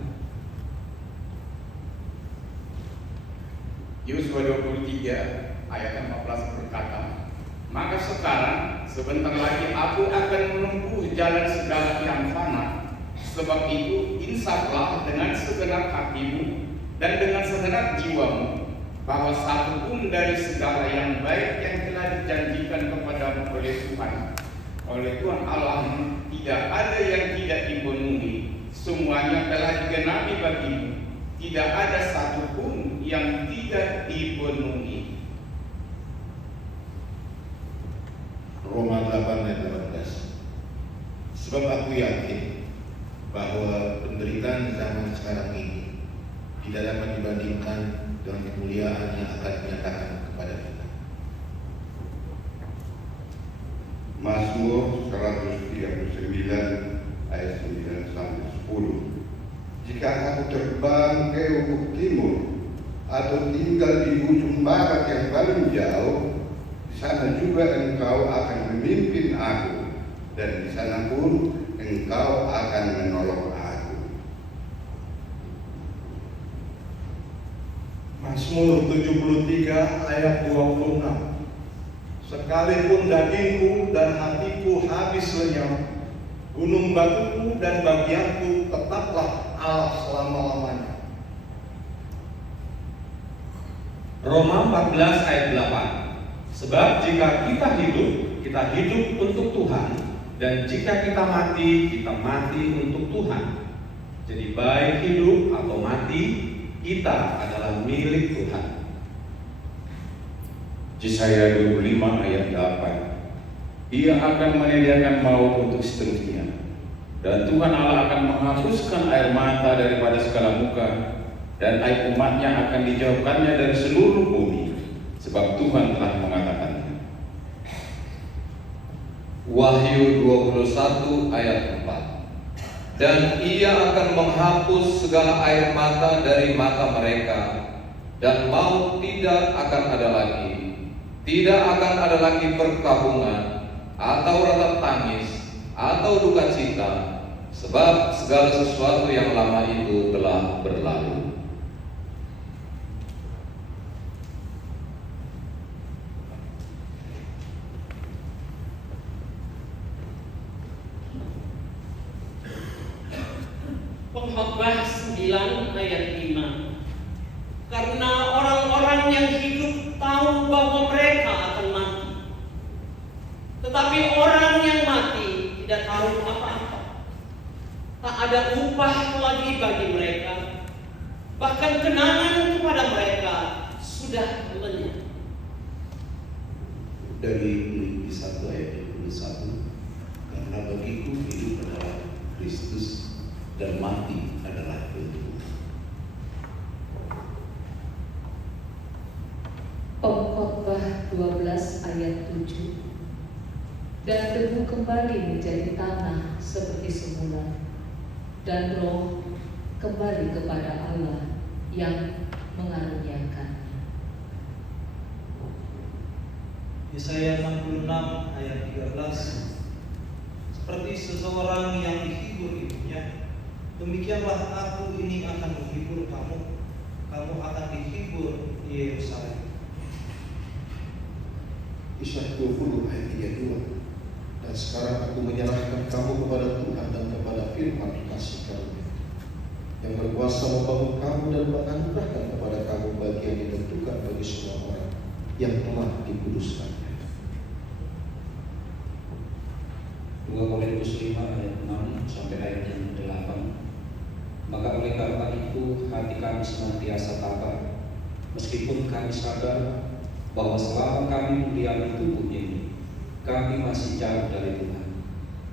Yosua 23 ayat 14 berkata, "Maka sekarang sebentar lagi aku akan menempuh jalan segala yang fana. Sebab itu insaflah dengan segenap hatimu dan dengan segenap jiwamu, bahwa satu pun dari segala yang baik yang telah dijanjikan kepadamu oleh Tuhan Allahmu tidak ada yang tidak dipenuhi. Semuanya telah digenapi bagimu. Tidak ada satu pun yang tidak dipenuhi." Roma 8 ayat 18. Sebab aku yakin bahwa penderitaan zaman sekarang ini tidak dapat dibandingkan dengan kemuliaan yang akan dinyatakan kepada kita. Mazmur 139 ayat 9 sampai 10. Jika aku terbang ke ufuk timur atau tinggal di ujung barat yang paling jauh, di sana juga engkau akan memimpin aku, dan di sana pun engkau akan menolong aku. Mazmur 73 ayat 26. Sekalipun dagingku dan hatiku habis lenyap, gunung batuku dan bagianku tetaplah Allah selama-lamanya. Roma 14 ayat 8. Sebab jika kita hidup untuk Tuhan, dan jika kita mati untuk Tuhan. Jadi baik hidup atau mati, kita adalah milik Tuhan. Yesaya 25 ayat 8. Ia akan menyediakan maut untuk seterusnya, dan Tuhan Allah akan menghapuskan air mata daripada segala muka, dan aib umatnya akan dijauhkannya dari seluruh bumi, sebab Tuhan telah mengatakannya. Wahyu 21 ayat 4. Dan ia akan menghapus segala air mata dari mata mereka, dan maut tidak akan ada lagi. Tidak akan ada lagi perkabungan, atau ratap tangis, atau duka cita, sebab segala sesuatu yang lama itu telah berlalu. Pengkhotbah 9 ayat 5. Karena orang-orang yang hidup tahu bahwa mereka akan mati, tetapi orang yang mati tidak tahu apa-apa. Tak ada upah lagi bagi mereka, bahkan kenangan kepada mereka sudah lenyap. Dari Filipi 1 ayat 21. Karena bagiku hidup adalah Kristus dan mati adalah untukku. Pengkhotbah 12 ayat 7. Dan debu kembali menjadi tanah seperti semula, dan roh kembali kepada Allah yang mengaruniakannya. Yesaya 66 ayat 13. Seperti seseorang yang dihibur ibunya, demikianlah aku ini akan menghibur kamu. Kamu akan dihibur di Yerusalem. Kisah 20 ayat 32. Dan sekarang aku menyerahkan kamu kepada Tuhan dan kepada firman kasih karunia, yang berkuasa membangun kamu dan menganugerahkan kepada kamu bagian yang ditentukan bagi semua orang yang telah dikuduskannya. 2 Korintus 5 ayat 6 sampai ayat yang 8. Maka oleh karena itu hati kami senantiasa tabah, meskipun kami sadar bahwa selama kami mendiami tubuh ini, kami masih jauh dari Tuhan.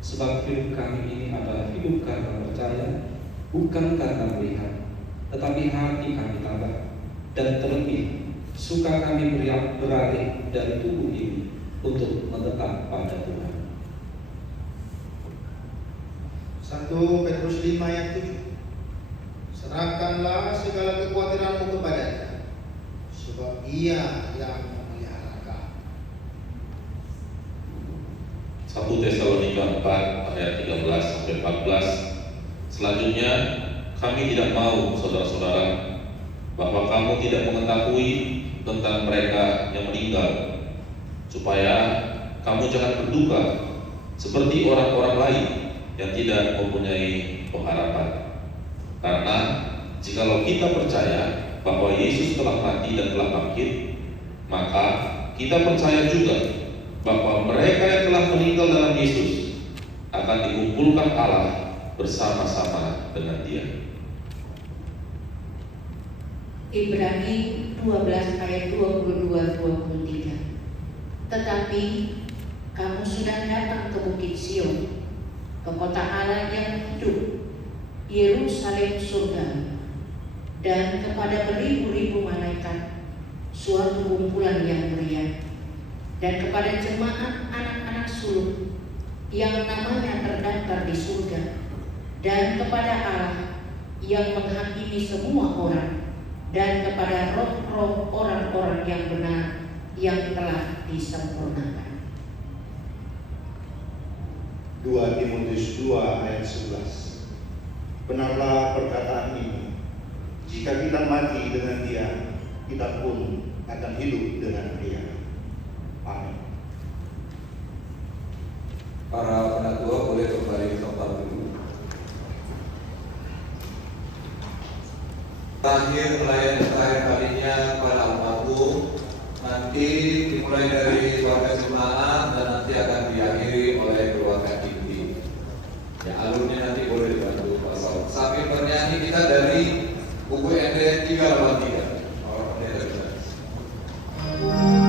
Sebab hidup kami ini adalah hidup karena percaya, bukan karena melihat. Tetapi hati kami tabah, dan terlebih suka kami beralih dari tubuh ini untuk menetap pada Tuhan. 1 Petrus 5 ayat 7. Serahkanlah segala kekhawatiranmu kepadanya, sebab Ia yang memelihara kamu. 1 Tesalonika 4 ayat 13 sampai 14. Selanjutnya, kami tidak mau saudara-saudara bahwa kamu tidak mengetahui tentang mereka yang meninggal, supaya kamu jangan berduka seperti orang-orang lain yang tidak mempunyai pengharapan. Karena jikalau kita percaya bahwa Yesus telah mati dan telah bangkit, maka kita percaya juga bahwa mereka yang telah meninggal dalam Yesus akan dikumpulkan Allah bersama-sama dengan Dia. Ibrani 12 ayat 22-23. Tetapi kamu sudah datang ke Bukit Sion, ke kota Allah yang hidup, Yerusalem surga, dan kepada beribu-ribu malaikat suatu kumpulan yang meriah, dan kepada jemaat anak-anak sulung yang namanya terdaftar di surga, dan kepada Allah yang menghakimi semua orang, dan kepada roh-roh orang-orang yang benar yang telah disempurnakan. 2 Timotius 2 ayat 11. Benarlah perkataan ini, jika kita mati dengan Dia, kita pun akan hidup dengan Dia. Amin. Para penatua boleh kembali ke tempat dulu. Terakhir terakhir kalinya pada almarhum nanti dimulai dari keluarga jemaat dan nanti akan diakhiri oleh keluarga inti. Ya, alurnya nanti boleh dibantu Pak Saud. Sambil bernyanyi kita dari buku ND 383. Tuhan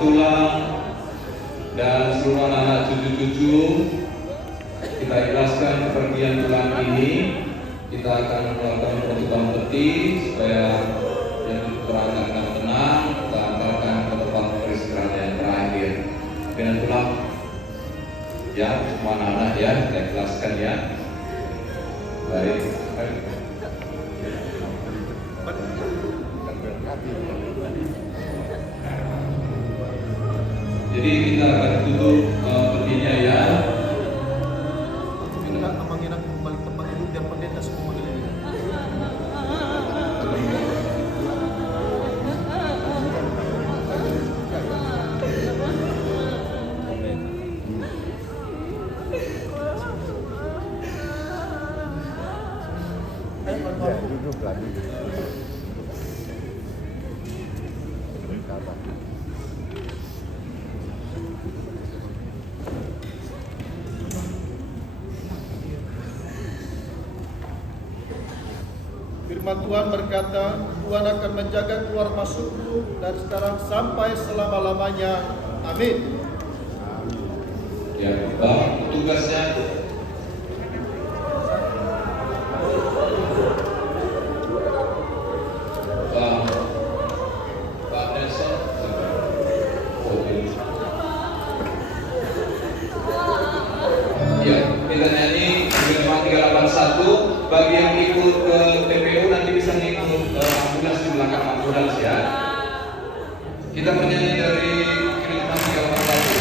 tulang dan seluruh anak-anak cucu-cucu, kita ikhlaskan kepergian tulang ini. Kita akan melakukan penutupan peti supaya yang berangkat dengan tenang, kita antarkan ke tempat peristirahatan yang terakhir. Dengan tulang, ya semua anak-anak ya, kita ikhlaskan ya. Baik. Jadi kita akan tutup petinya ya. Mengenak kembali tempat duduk dan pendeta semua mengelili. Duduk lagi. Firman Tuhan berkata, Tuhan akan menjaga keluar masukmu dari sekarang sampai selama-lamanya. Amin. Ya, Bang, tugasnya Pak Nelson. Oke. Ya, kita nyanyi memang 381. Bagi yang ikut ke TPU nanti bisa ngikut ambulans di belakang ambulans ya. Kita menyanyi dari Kiriman 381.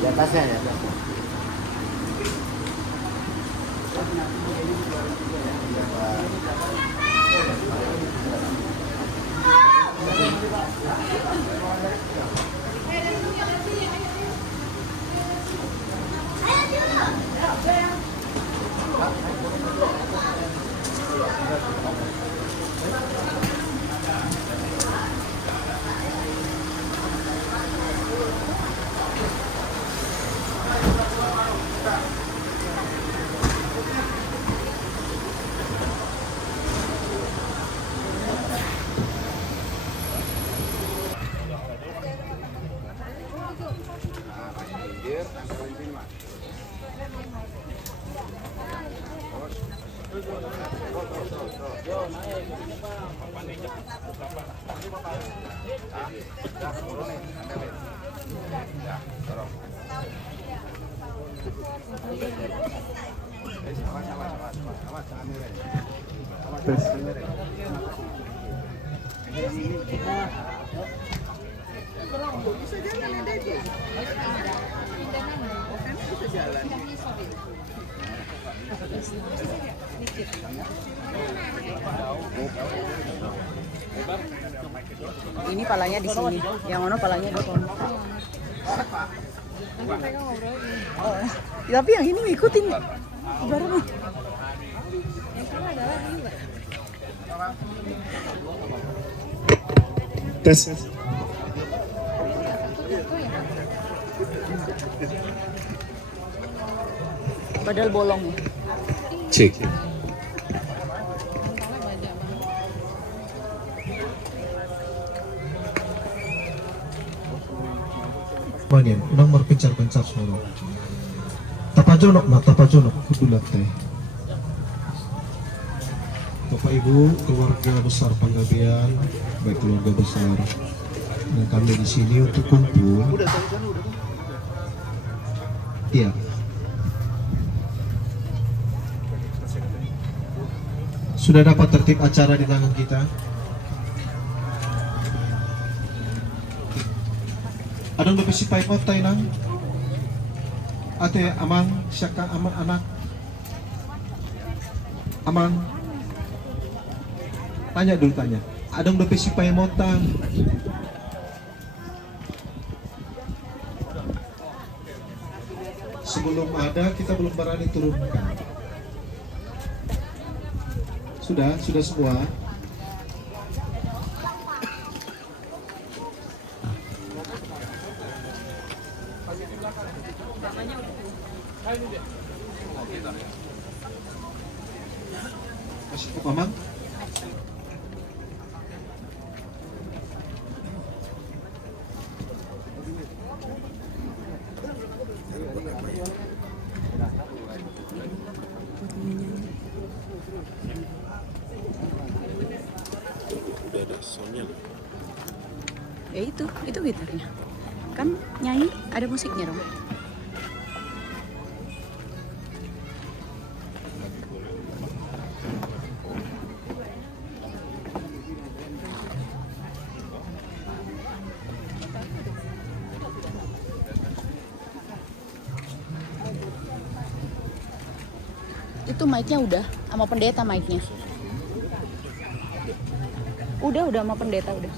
Di atasnya ya. Ini palanya di sini, yang mana palanya di sana. Oh, tapi yang ini ngikutin bareng. Tes. Padahal bolong ya. Cek. Manyan, unang marpencar-pencar semua. Tapajonok mak, tapajonok, kudulat teh. Bapak Ibu, keluarga besar Panggabean, baik keluarga besar yang kami di sini untuk kumpul. Iya. Sudah dapat tertib acara di tangan kita. Adong lebih si paipot tayo nang ate amang syaka aman anak amang tanya dulu tanya adong lebih si paipot tang sebelum ada kita belum berani turunkan. Sudah semua. Masih cukup aman? Udah ada soundnya. Ya itu gitarnya. Kan nyanyi ada musiknya dong. Itu mic-nya udah sama pendeta mic-nya. Udah sama pendeta udah.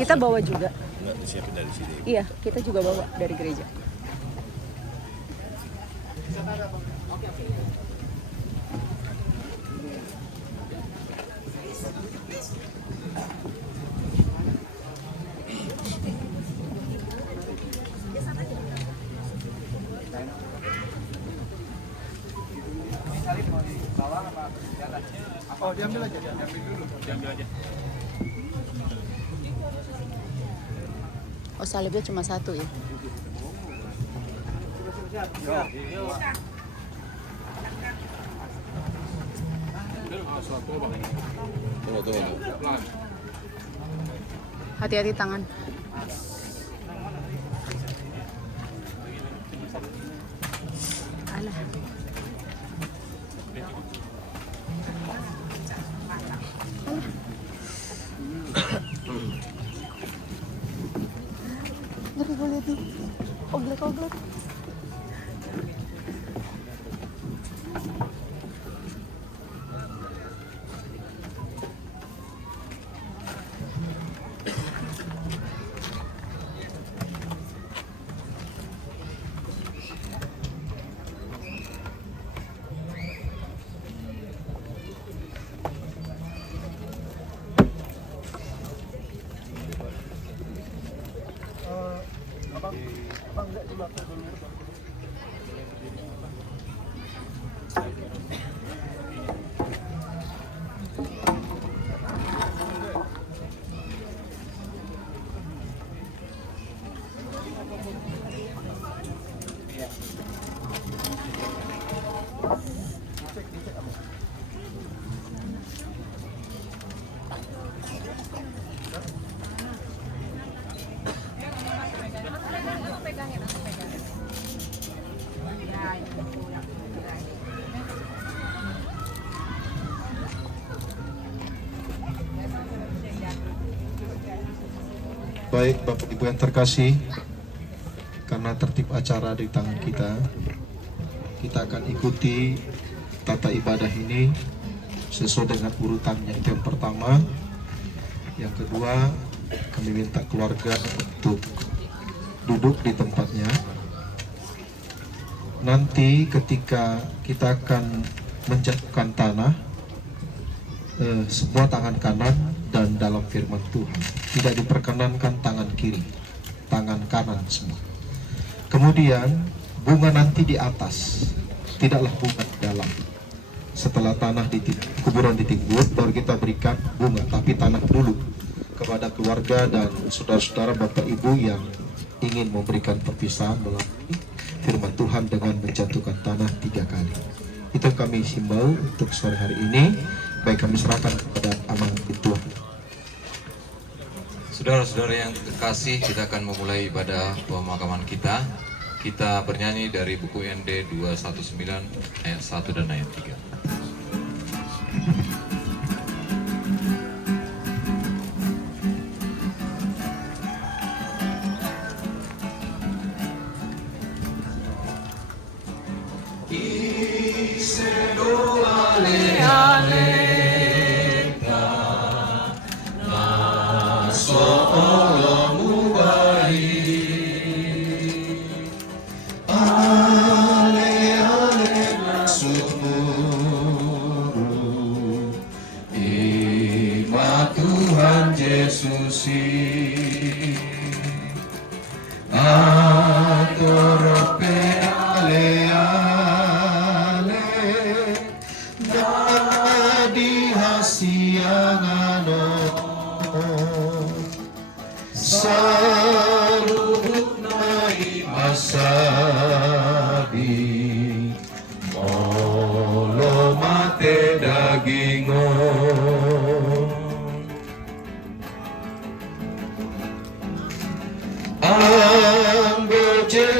Kita bawa juga. Enggak disiapin dari sini. Iya, kita juga bawa dari gereja. Oh, diambil aja, diambil aja. Oh, salibnya cuma satu ya? Hati-hati tangan. Alah. Ngeri gue liat nih, oglek-oglek. Abang enggak coba dulu. Baik Bapak Ibu yang terkasih, karena tertib acara di tangan kita akan ikuti tata ibadah ini sesuai dengan urutannya. Itu yang pertama. Yang kedua, kami minta keluarga untuk duduk di tempatnya. Nanti ketika kita akan menjatuhkan tanah, semua tangan kanan dan dalam firman Tuhan, tidak diperkenankan tangan kiri, tangan kanan semua. Kemudian bunga nanti di atas, tidaklah bunga di dalam. Setelah tanah kuburan ditimbun, baru kita berikan bunga, tapi tanah dulu kepada keluarga dan saudara-saudara Bapak Ibu yang ingin memberikan perpisahan melalui firman Tuhan dengan menjatuhkan tanah 3 kali. Itu kami himbau untuk sore hari ini. Baik, kami serahkan kepada amanat Tuhan. Saudara-saudara yang terkasih, kita akan memulai ibadah pemakaman kita. Kita bernyanyi dari buku ND 219 ayat 1 dan ayat 3.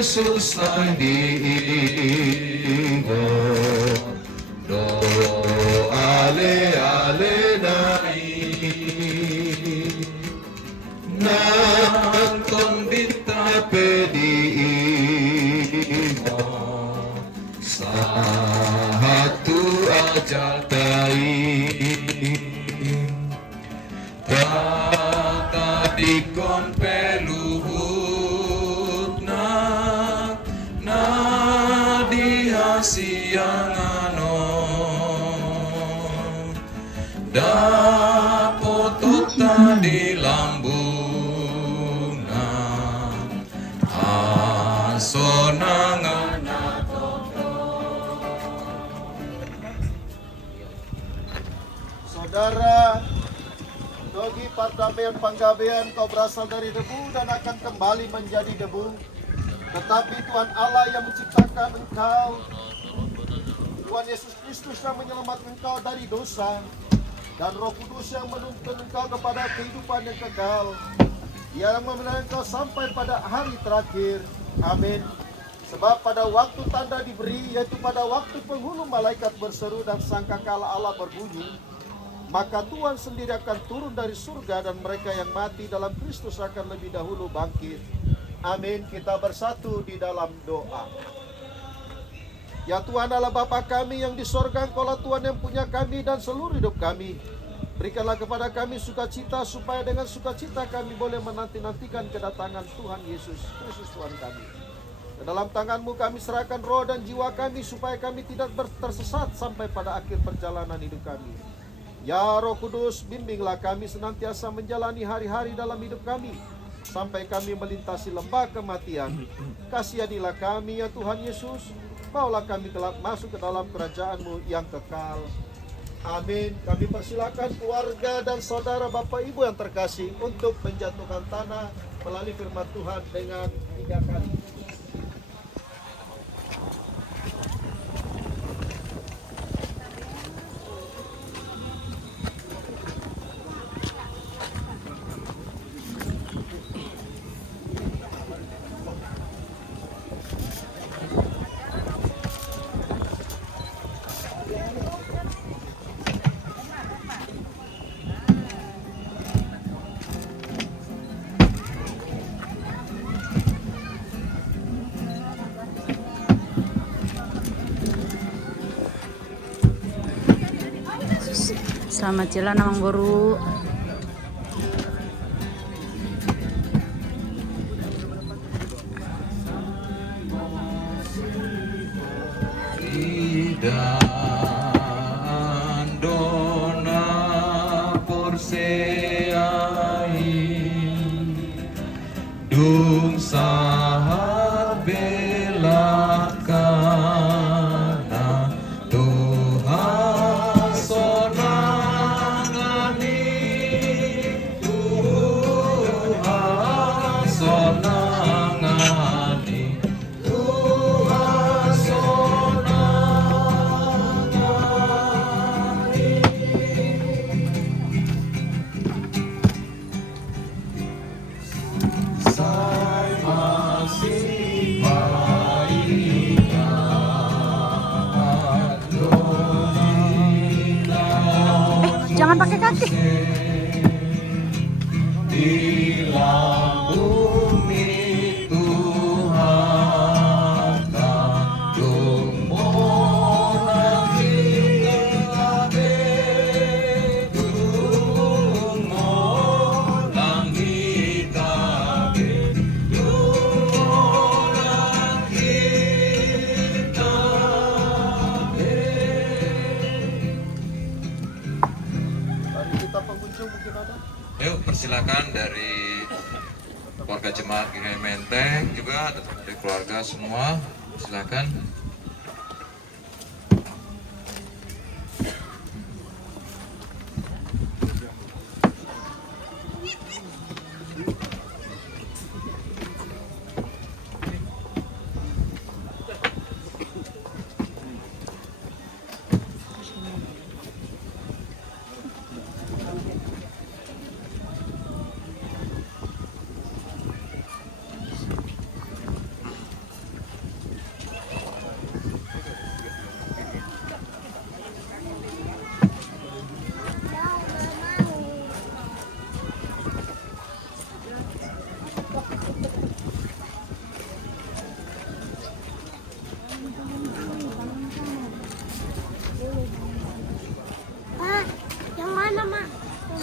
Yesus nandiingo do ale nai nan kondita pediingo satu ajal tai tata dikon siangano dapotota di lambuna asonangan. Saudara, dogi pardamaian panggabean, kau berasal dari debu dan akan kembali menjadi debu. Tetapi Tuhan Allah yang menciptakan engkau, Tuhan Yesus Kristus yang menyelamatkan engkau dari dosa, dan Roh Kudus yang menuntun engkau kepada kehidupan yang kekal, Dia yang memelihara engkau sampai pada hari terakhir. Amin. Sebab pada waktu tanda diberi, yaitu pada waktu penghulu malaikat berseru dan sangkakala Allah berbunyi, maka Tuhan sendiri akan turun dari surga dan mereka yang mati dalam Kristus akan lebih dahulu bangkit. Amin. Kita bersatu di dalam doa. Ya Tuhan Allah Bapa kami yang di sorga, Engkaulah Tuhan yang punya kami dan seluruh hidup kami. Berikanlah kepada kami sukacita, supaya dengan sukacita kami boleh menanti-nantikan kedatangan Tuhan Yesus Kristus Tuhan kami. Ke dalam tangan-Mu kami serahkan roh dan jiwa kami, supaya kami tidak tersesat sampai pada akhir perjalanan hidup kami. Ya Roh Kudus, bimbinglah kami senantiasa menjalani hari-hari dalam hidup kami, sampai kami melintasi lembah kematian. Kasihanilah kami ya Tuhan Yesus, bawalah kami kelak masuk ke dalam kerajaan-Mu yang kekal. Amin. Kami persilakan keluarga dan saudara Bapak Ibu yang terkasih untuk menjatuhkan tanah melalui firman Tuhan dengan 3 kali. Selamat jalan Amang Boru. Dan dona porseai dung sahat belakana Tuhan sonangani Tuhan sonangani Tuhan Jangan pakai kaki. Di lambung Tuhan kandung monang hitabe dung monang hitabe dung monang hitabe. Mari kita pengunjung mungkin ada. Yuk, persilakan dari keluarga jemaat Gereja Menteng juga dari keluarga semua, silakan.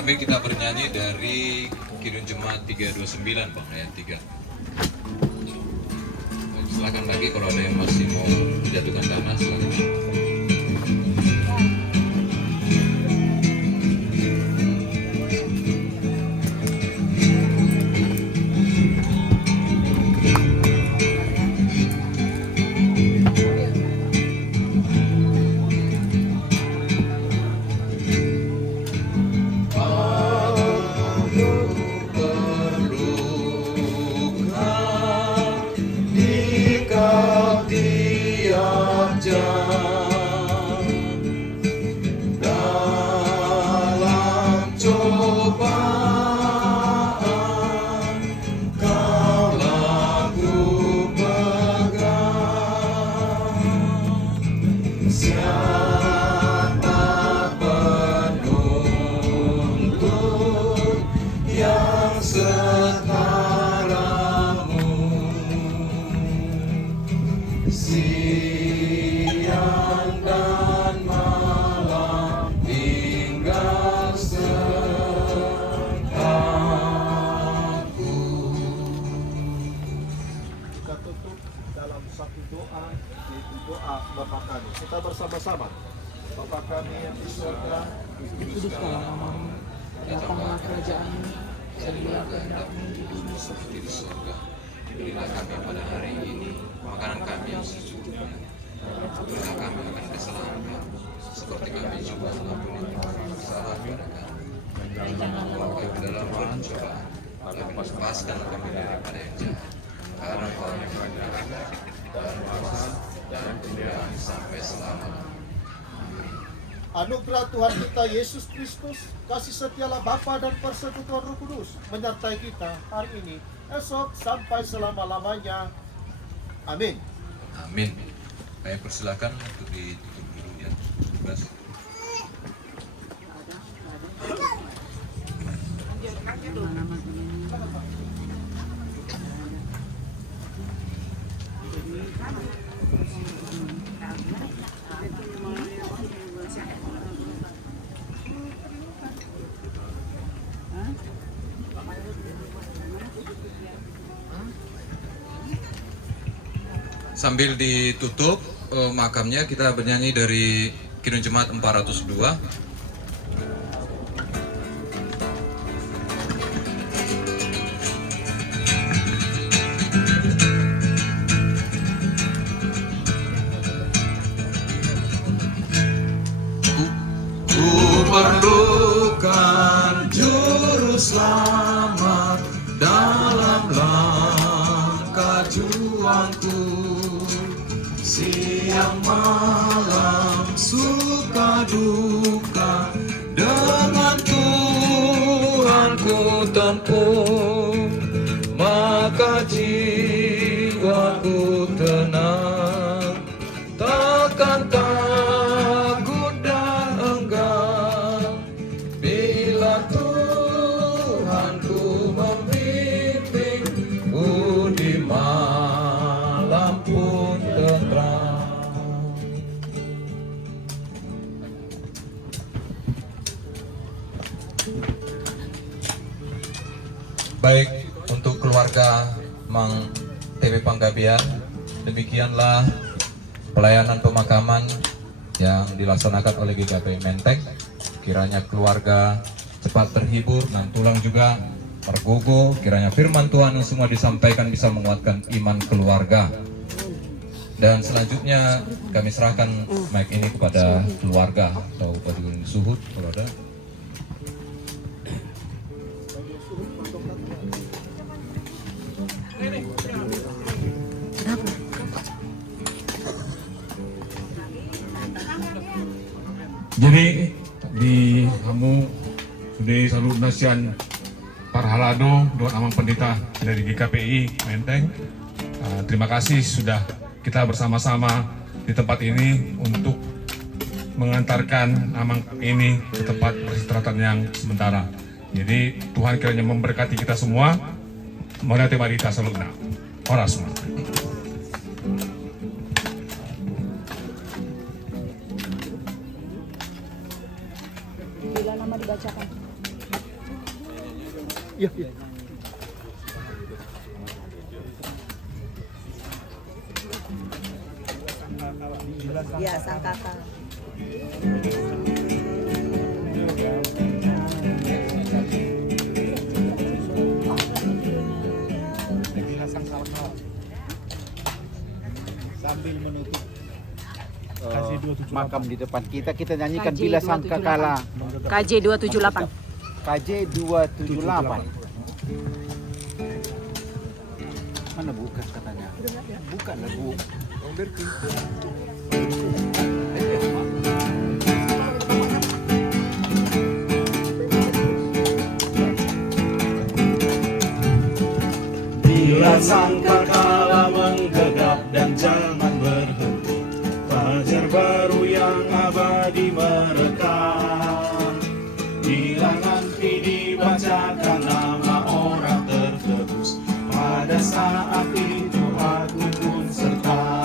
Kami kita bernyanyi dari Kidung Jemaat 329 Bang, ayat 3. Silakan lagi kalau ada yang masih mau menjatuhkan dana, silakan. Kita bersama-sama. Bapa kami yang di surga, dikuduskanlah namamu, datanglah kerajaanmu, jadilah kehendakmu di bumi seperti di surga. Berilah kami pada hari ini makanan kami yang secukupnya. Ampunilah kami akan kesalahan kami, seperti kami juga mengampuni orang yang bersalah kepada kami. Dan jangan membawa kami ke dalam pencobaan, tapi lepaskan kami daripada yang jahat. Karena Kau yang berkuasa dan kuasa dan kemuliaan sampai selamanya. Anugerah Tuhan kita Yesus Kristus, kasih setialah Bapa dan persekutuan Roh Kudus menyertai kita hari ini, esok sampai selama-lamanya. Amin. Amin. Kami persilakan untuk ditutup dulu ya. Bebas. Sambil ditutup makamnya, kita bernyanyi dari Kidung Jemaat 402. Ku perlukan juru selamat dalam langkah juangku, siang malam suka duka dengan Tuhan ku tempuh, maka jiwaku tenang, takkan takut dan enggan bila Tuhan ku membimbingku di malam pun tenang. Baik, untuk keluarga Mang TP Panggabean, demikianlah pelayanan pemakaman yang dilaksanakan oleh GKPI Menteng. Kiranya keluarga cepat terhibur dan tulang juga tergogoh. Kiranya firman Tuhan yang semua disampaikan bisa menguatkan iman keluarga. Dan selanjutnya kami serahkan mic ini kepada keluarga atau Badi Suhud kalau ada. Jadi di kamu sudah salut nasian Parhalado Doan Amang Pendeta dari GKPI Menteng. Terima kasih sudah kita bersama-sama di tempat ini untuk mengantarkan Amang ini ke tempat peristirahatan yang sementara. Jadi Tuhan kiranya memberkati kita semua. Mohon barita salutna. Ora semua. Bila nama dibacakan. Iya. Ya, sang kakak. Sambil menutup makam di depan kita nyanyikan Bila Sangka Kala. KJ 278. KJ 278. Mana bukan katanya? Bukan lagu. Bila sangkakala menggegap dan zaman berhenti, fajar baru yang abadi merekam. Bila nanti dibacakan nama orang tertebus, pada saat itu aku pun serta.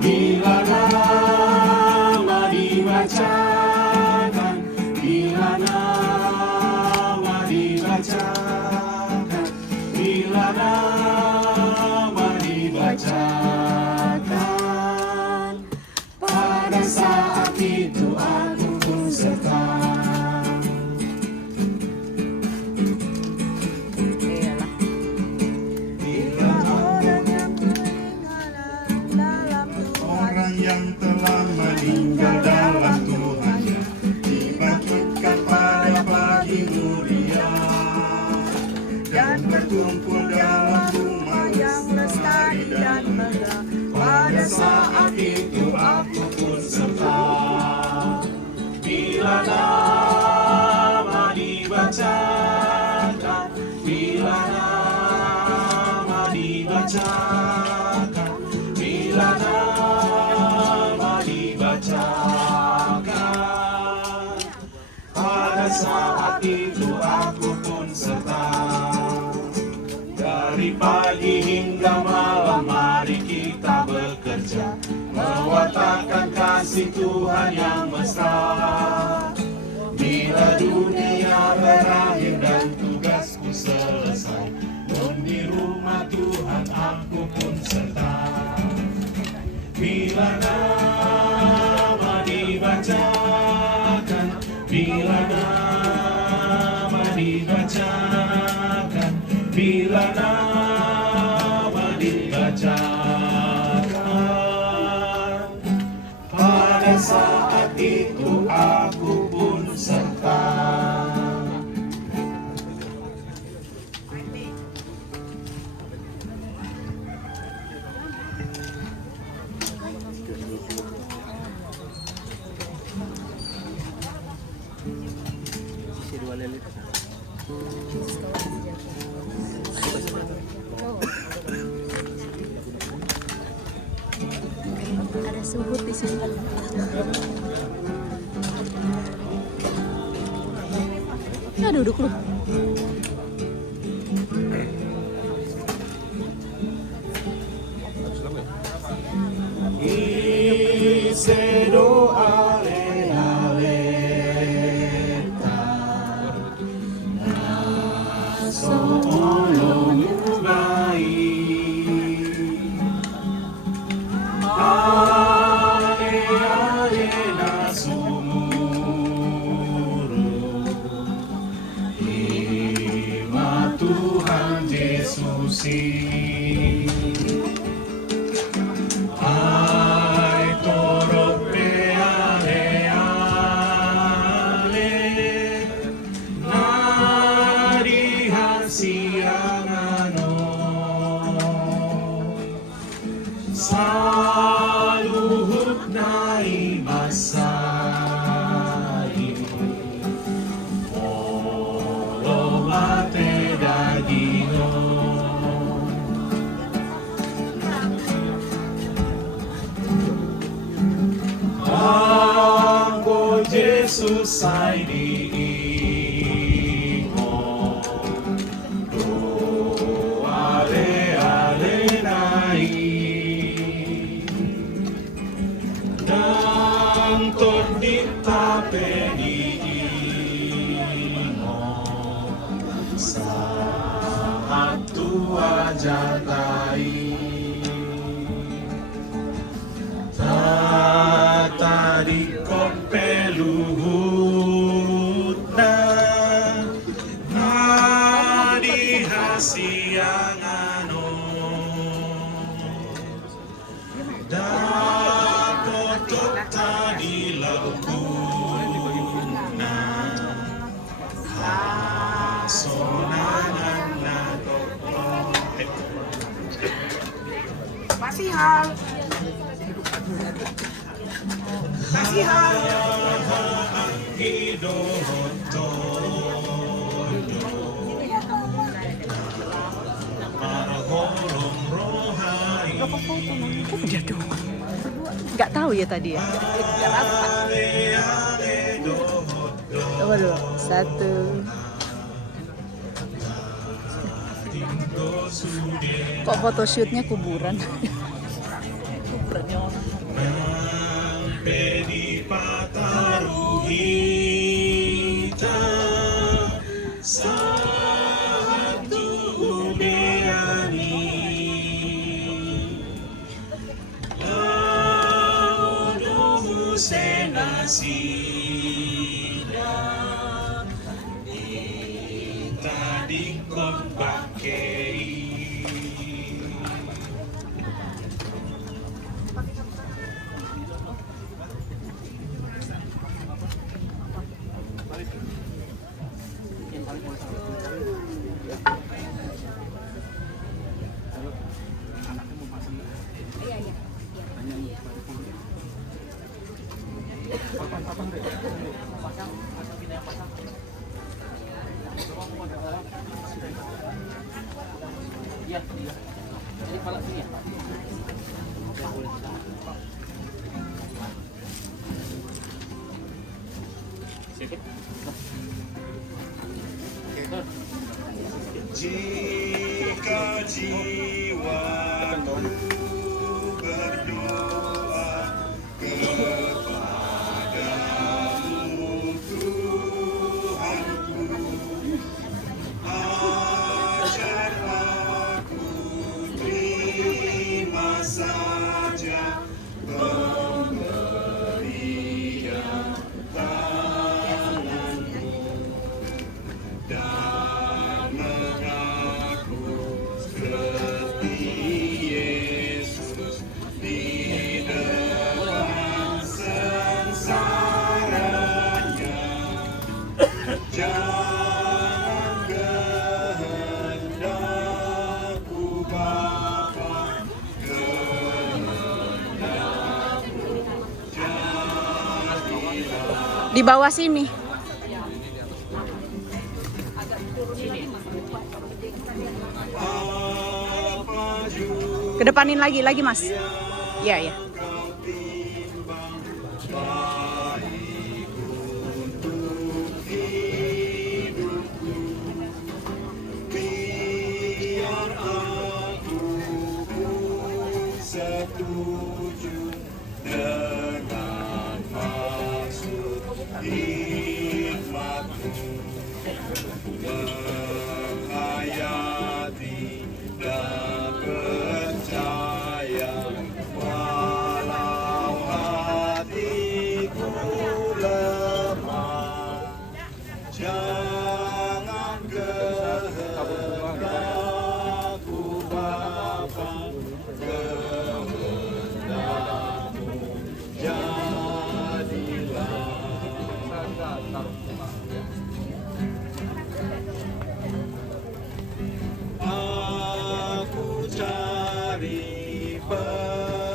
Bila nama dibacakan, bila nama dibacakan, bila nama dibacakan, pada saat itu aku pun serta. Orang yang telah meninggal dalam Tuhannya dibangkitkan pada pagi mulia dan berkumpul dalam rumah yang lestari dan megah. Pada saat itu aku pun serta. Bila nama dibacakan, bila nama dibacakan, bila nama dibacakan, pada saat itu aku pun serta. Dari pagi hingga malam mari kita bekerja, mewartakan kasih Tuhan yang mesra. Bila dunia berakhir dan tugasku selesai, di rumah Tuhan aku pun serta. bila nama dibacakan. Pada saat itu aku pun serta. Ada suhut di sini. Ya duduk lu. Ise doa lealeta naso olongu bai ale ale nasumuru ima Tuhan Yesus saluhut nai masai olo mate dagino angko Jesus sai di jatai tata di kompeluhutna nadi hasiangano dapotok tadi laukuna hasonangan nato Masihan. Masihan. Udah dong. Nggak tahu ya tadi ya. Nggak rasa. Coba dulu. 1. Kok photoshootnya kuburan? Kuburannya orang. Jika jiwaku berdoa kepadamu Tuhanku, ajar aku terima saja pemberian tanganmu dan mengaku Di bawah sini. Kedepanin lagi Mas. Iya, ya. Setuju dengan maksud hikmatmu, menghayati dan percaya, walau hatiku lemah, jangan kehendakku Bapa, aku cari penghiburan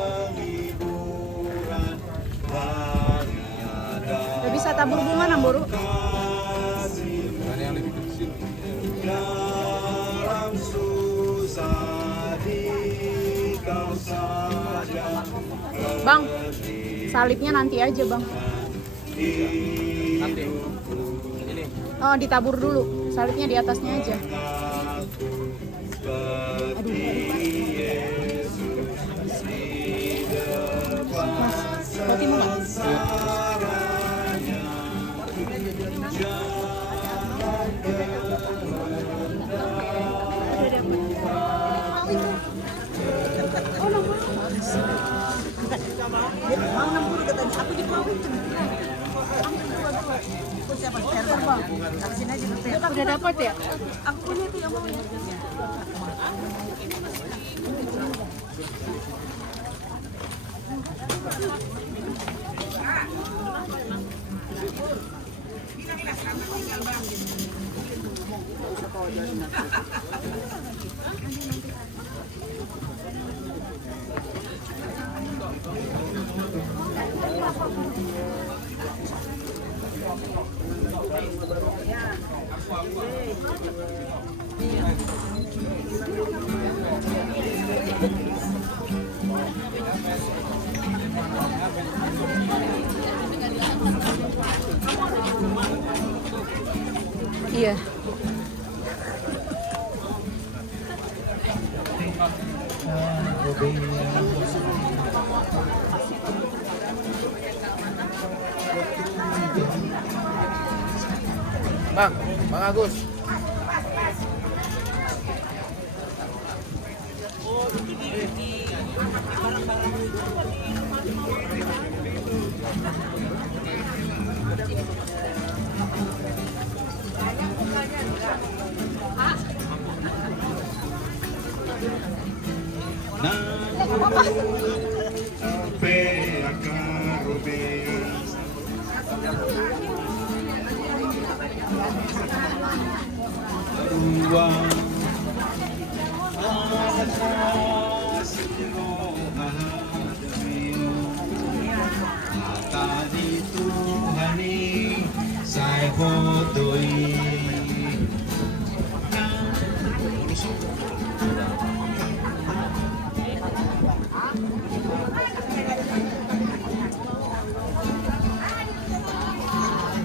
hanya Udah bisa tabur bunga Namburu? yang lebih kecil. Dalam susah dikau saja. Bang, salibnya nanti aja Bang. Nanti. Oh, ditabur dulu. Salibnya di atasnya aja. Mas, roti mau nggak? Mau 60 katanya, aku di bawah itu. Siapa server Bang? Sini aja server. Udah dapat ya? Aku punya tuh yang mau ya. Iya. Bang Agus. Saya fotoi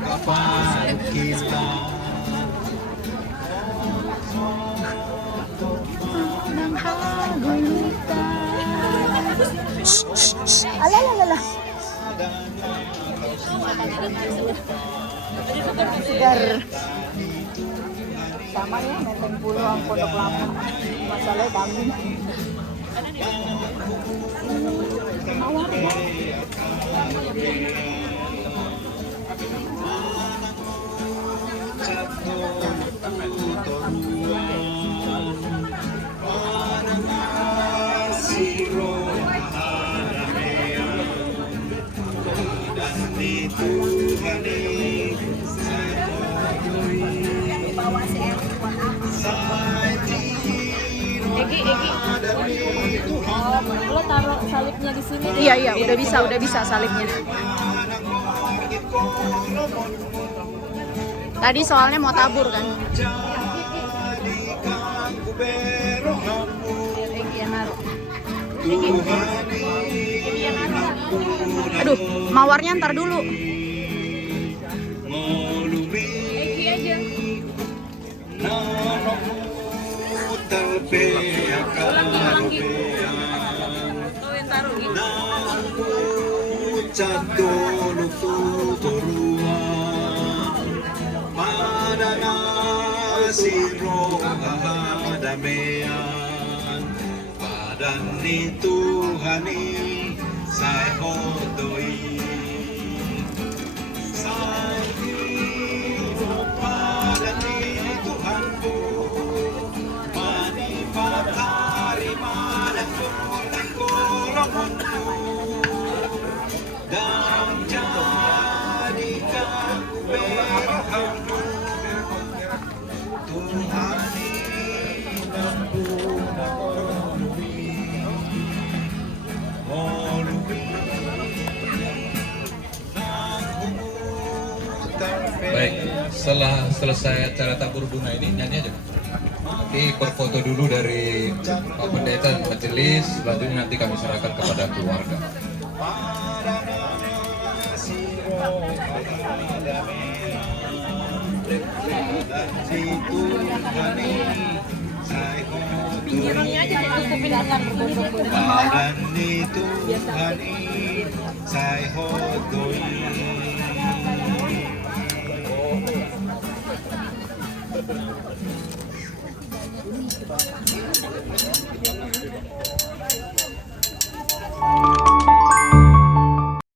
kapan kita Alah. Segar. Sama ya, Menteng Pulau, Pondok Lama. Masalahnya kambing. Mawar ya. Egi. Lo taruh salibnya di sini. Iya, udah bisa salibnya. Tadi soalnya mau tabur kan. Aduh, mawarnya ntar dulu. Eki aja. Ulangi. Kau yang taruh gitu. Padani Tuhani saya hodoi padani Tuhanku mani patari manaku tangkoromonku dan jadikan berhammu Tuhani Baik, setelah selesai acara tabur bunga ini nyanyi aja. Nanti berfoto dulu dari Pak Pendeta dan majelis, selanjutnya nanti kami serahkan kepada keluarga. Pinggirannya aja ditutupin akan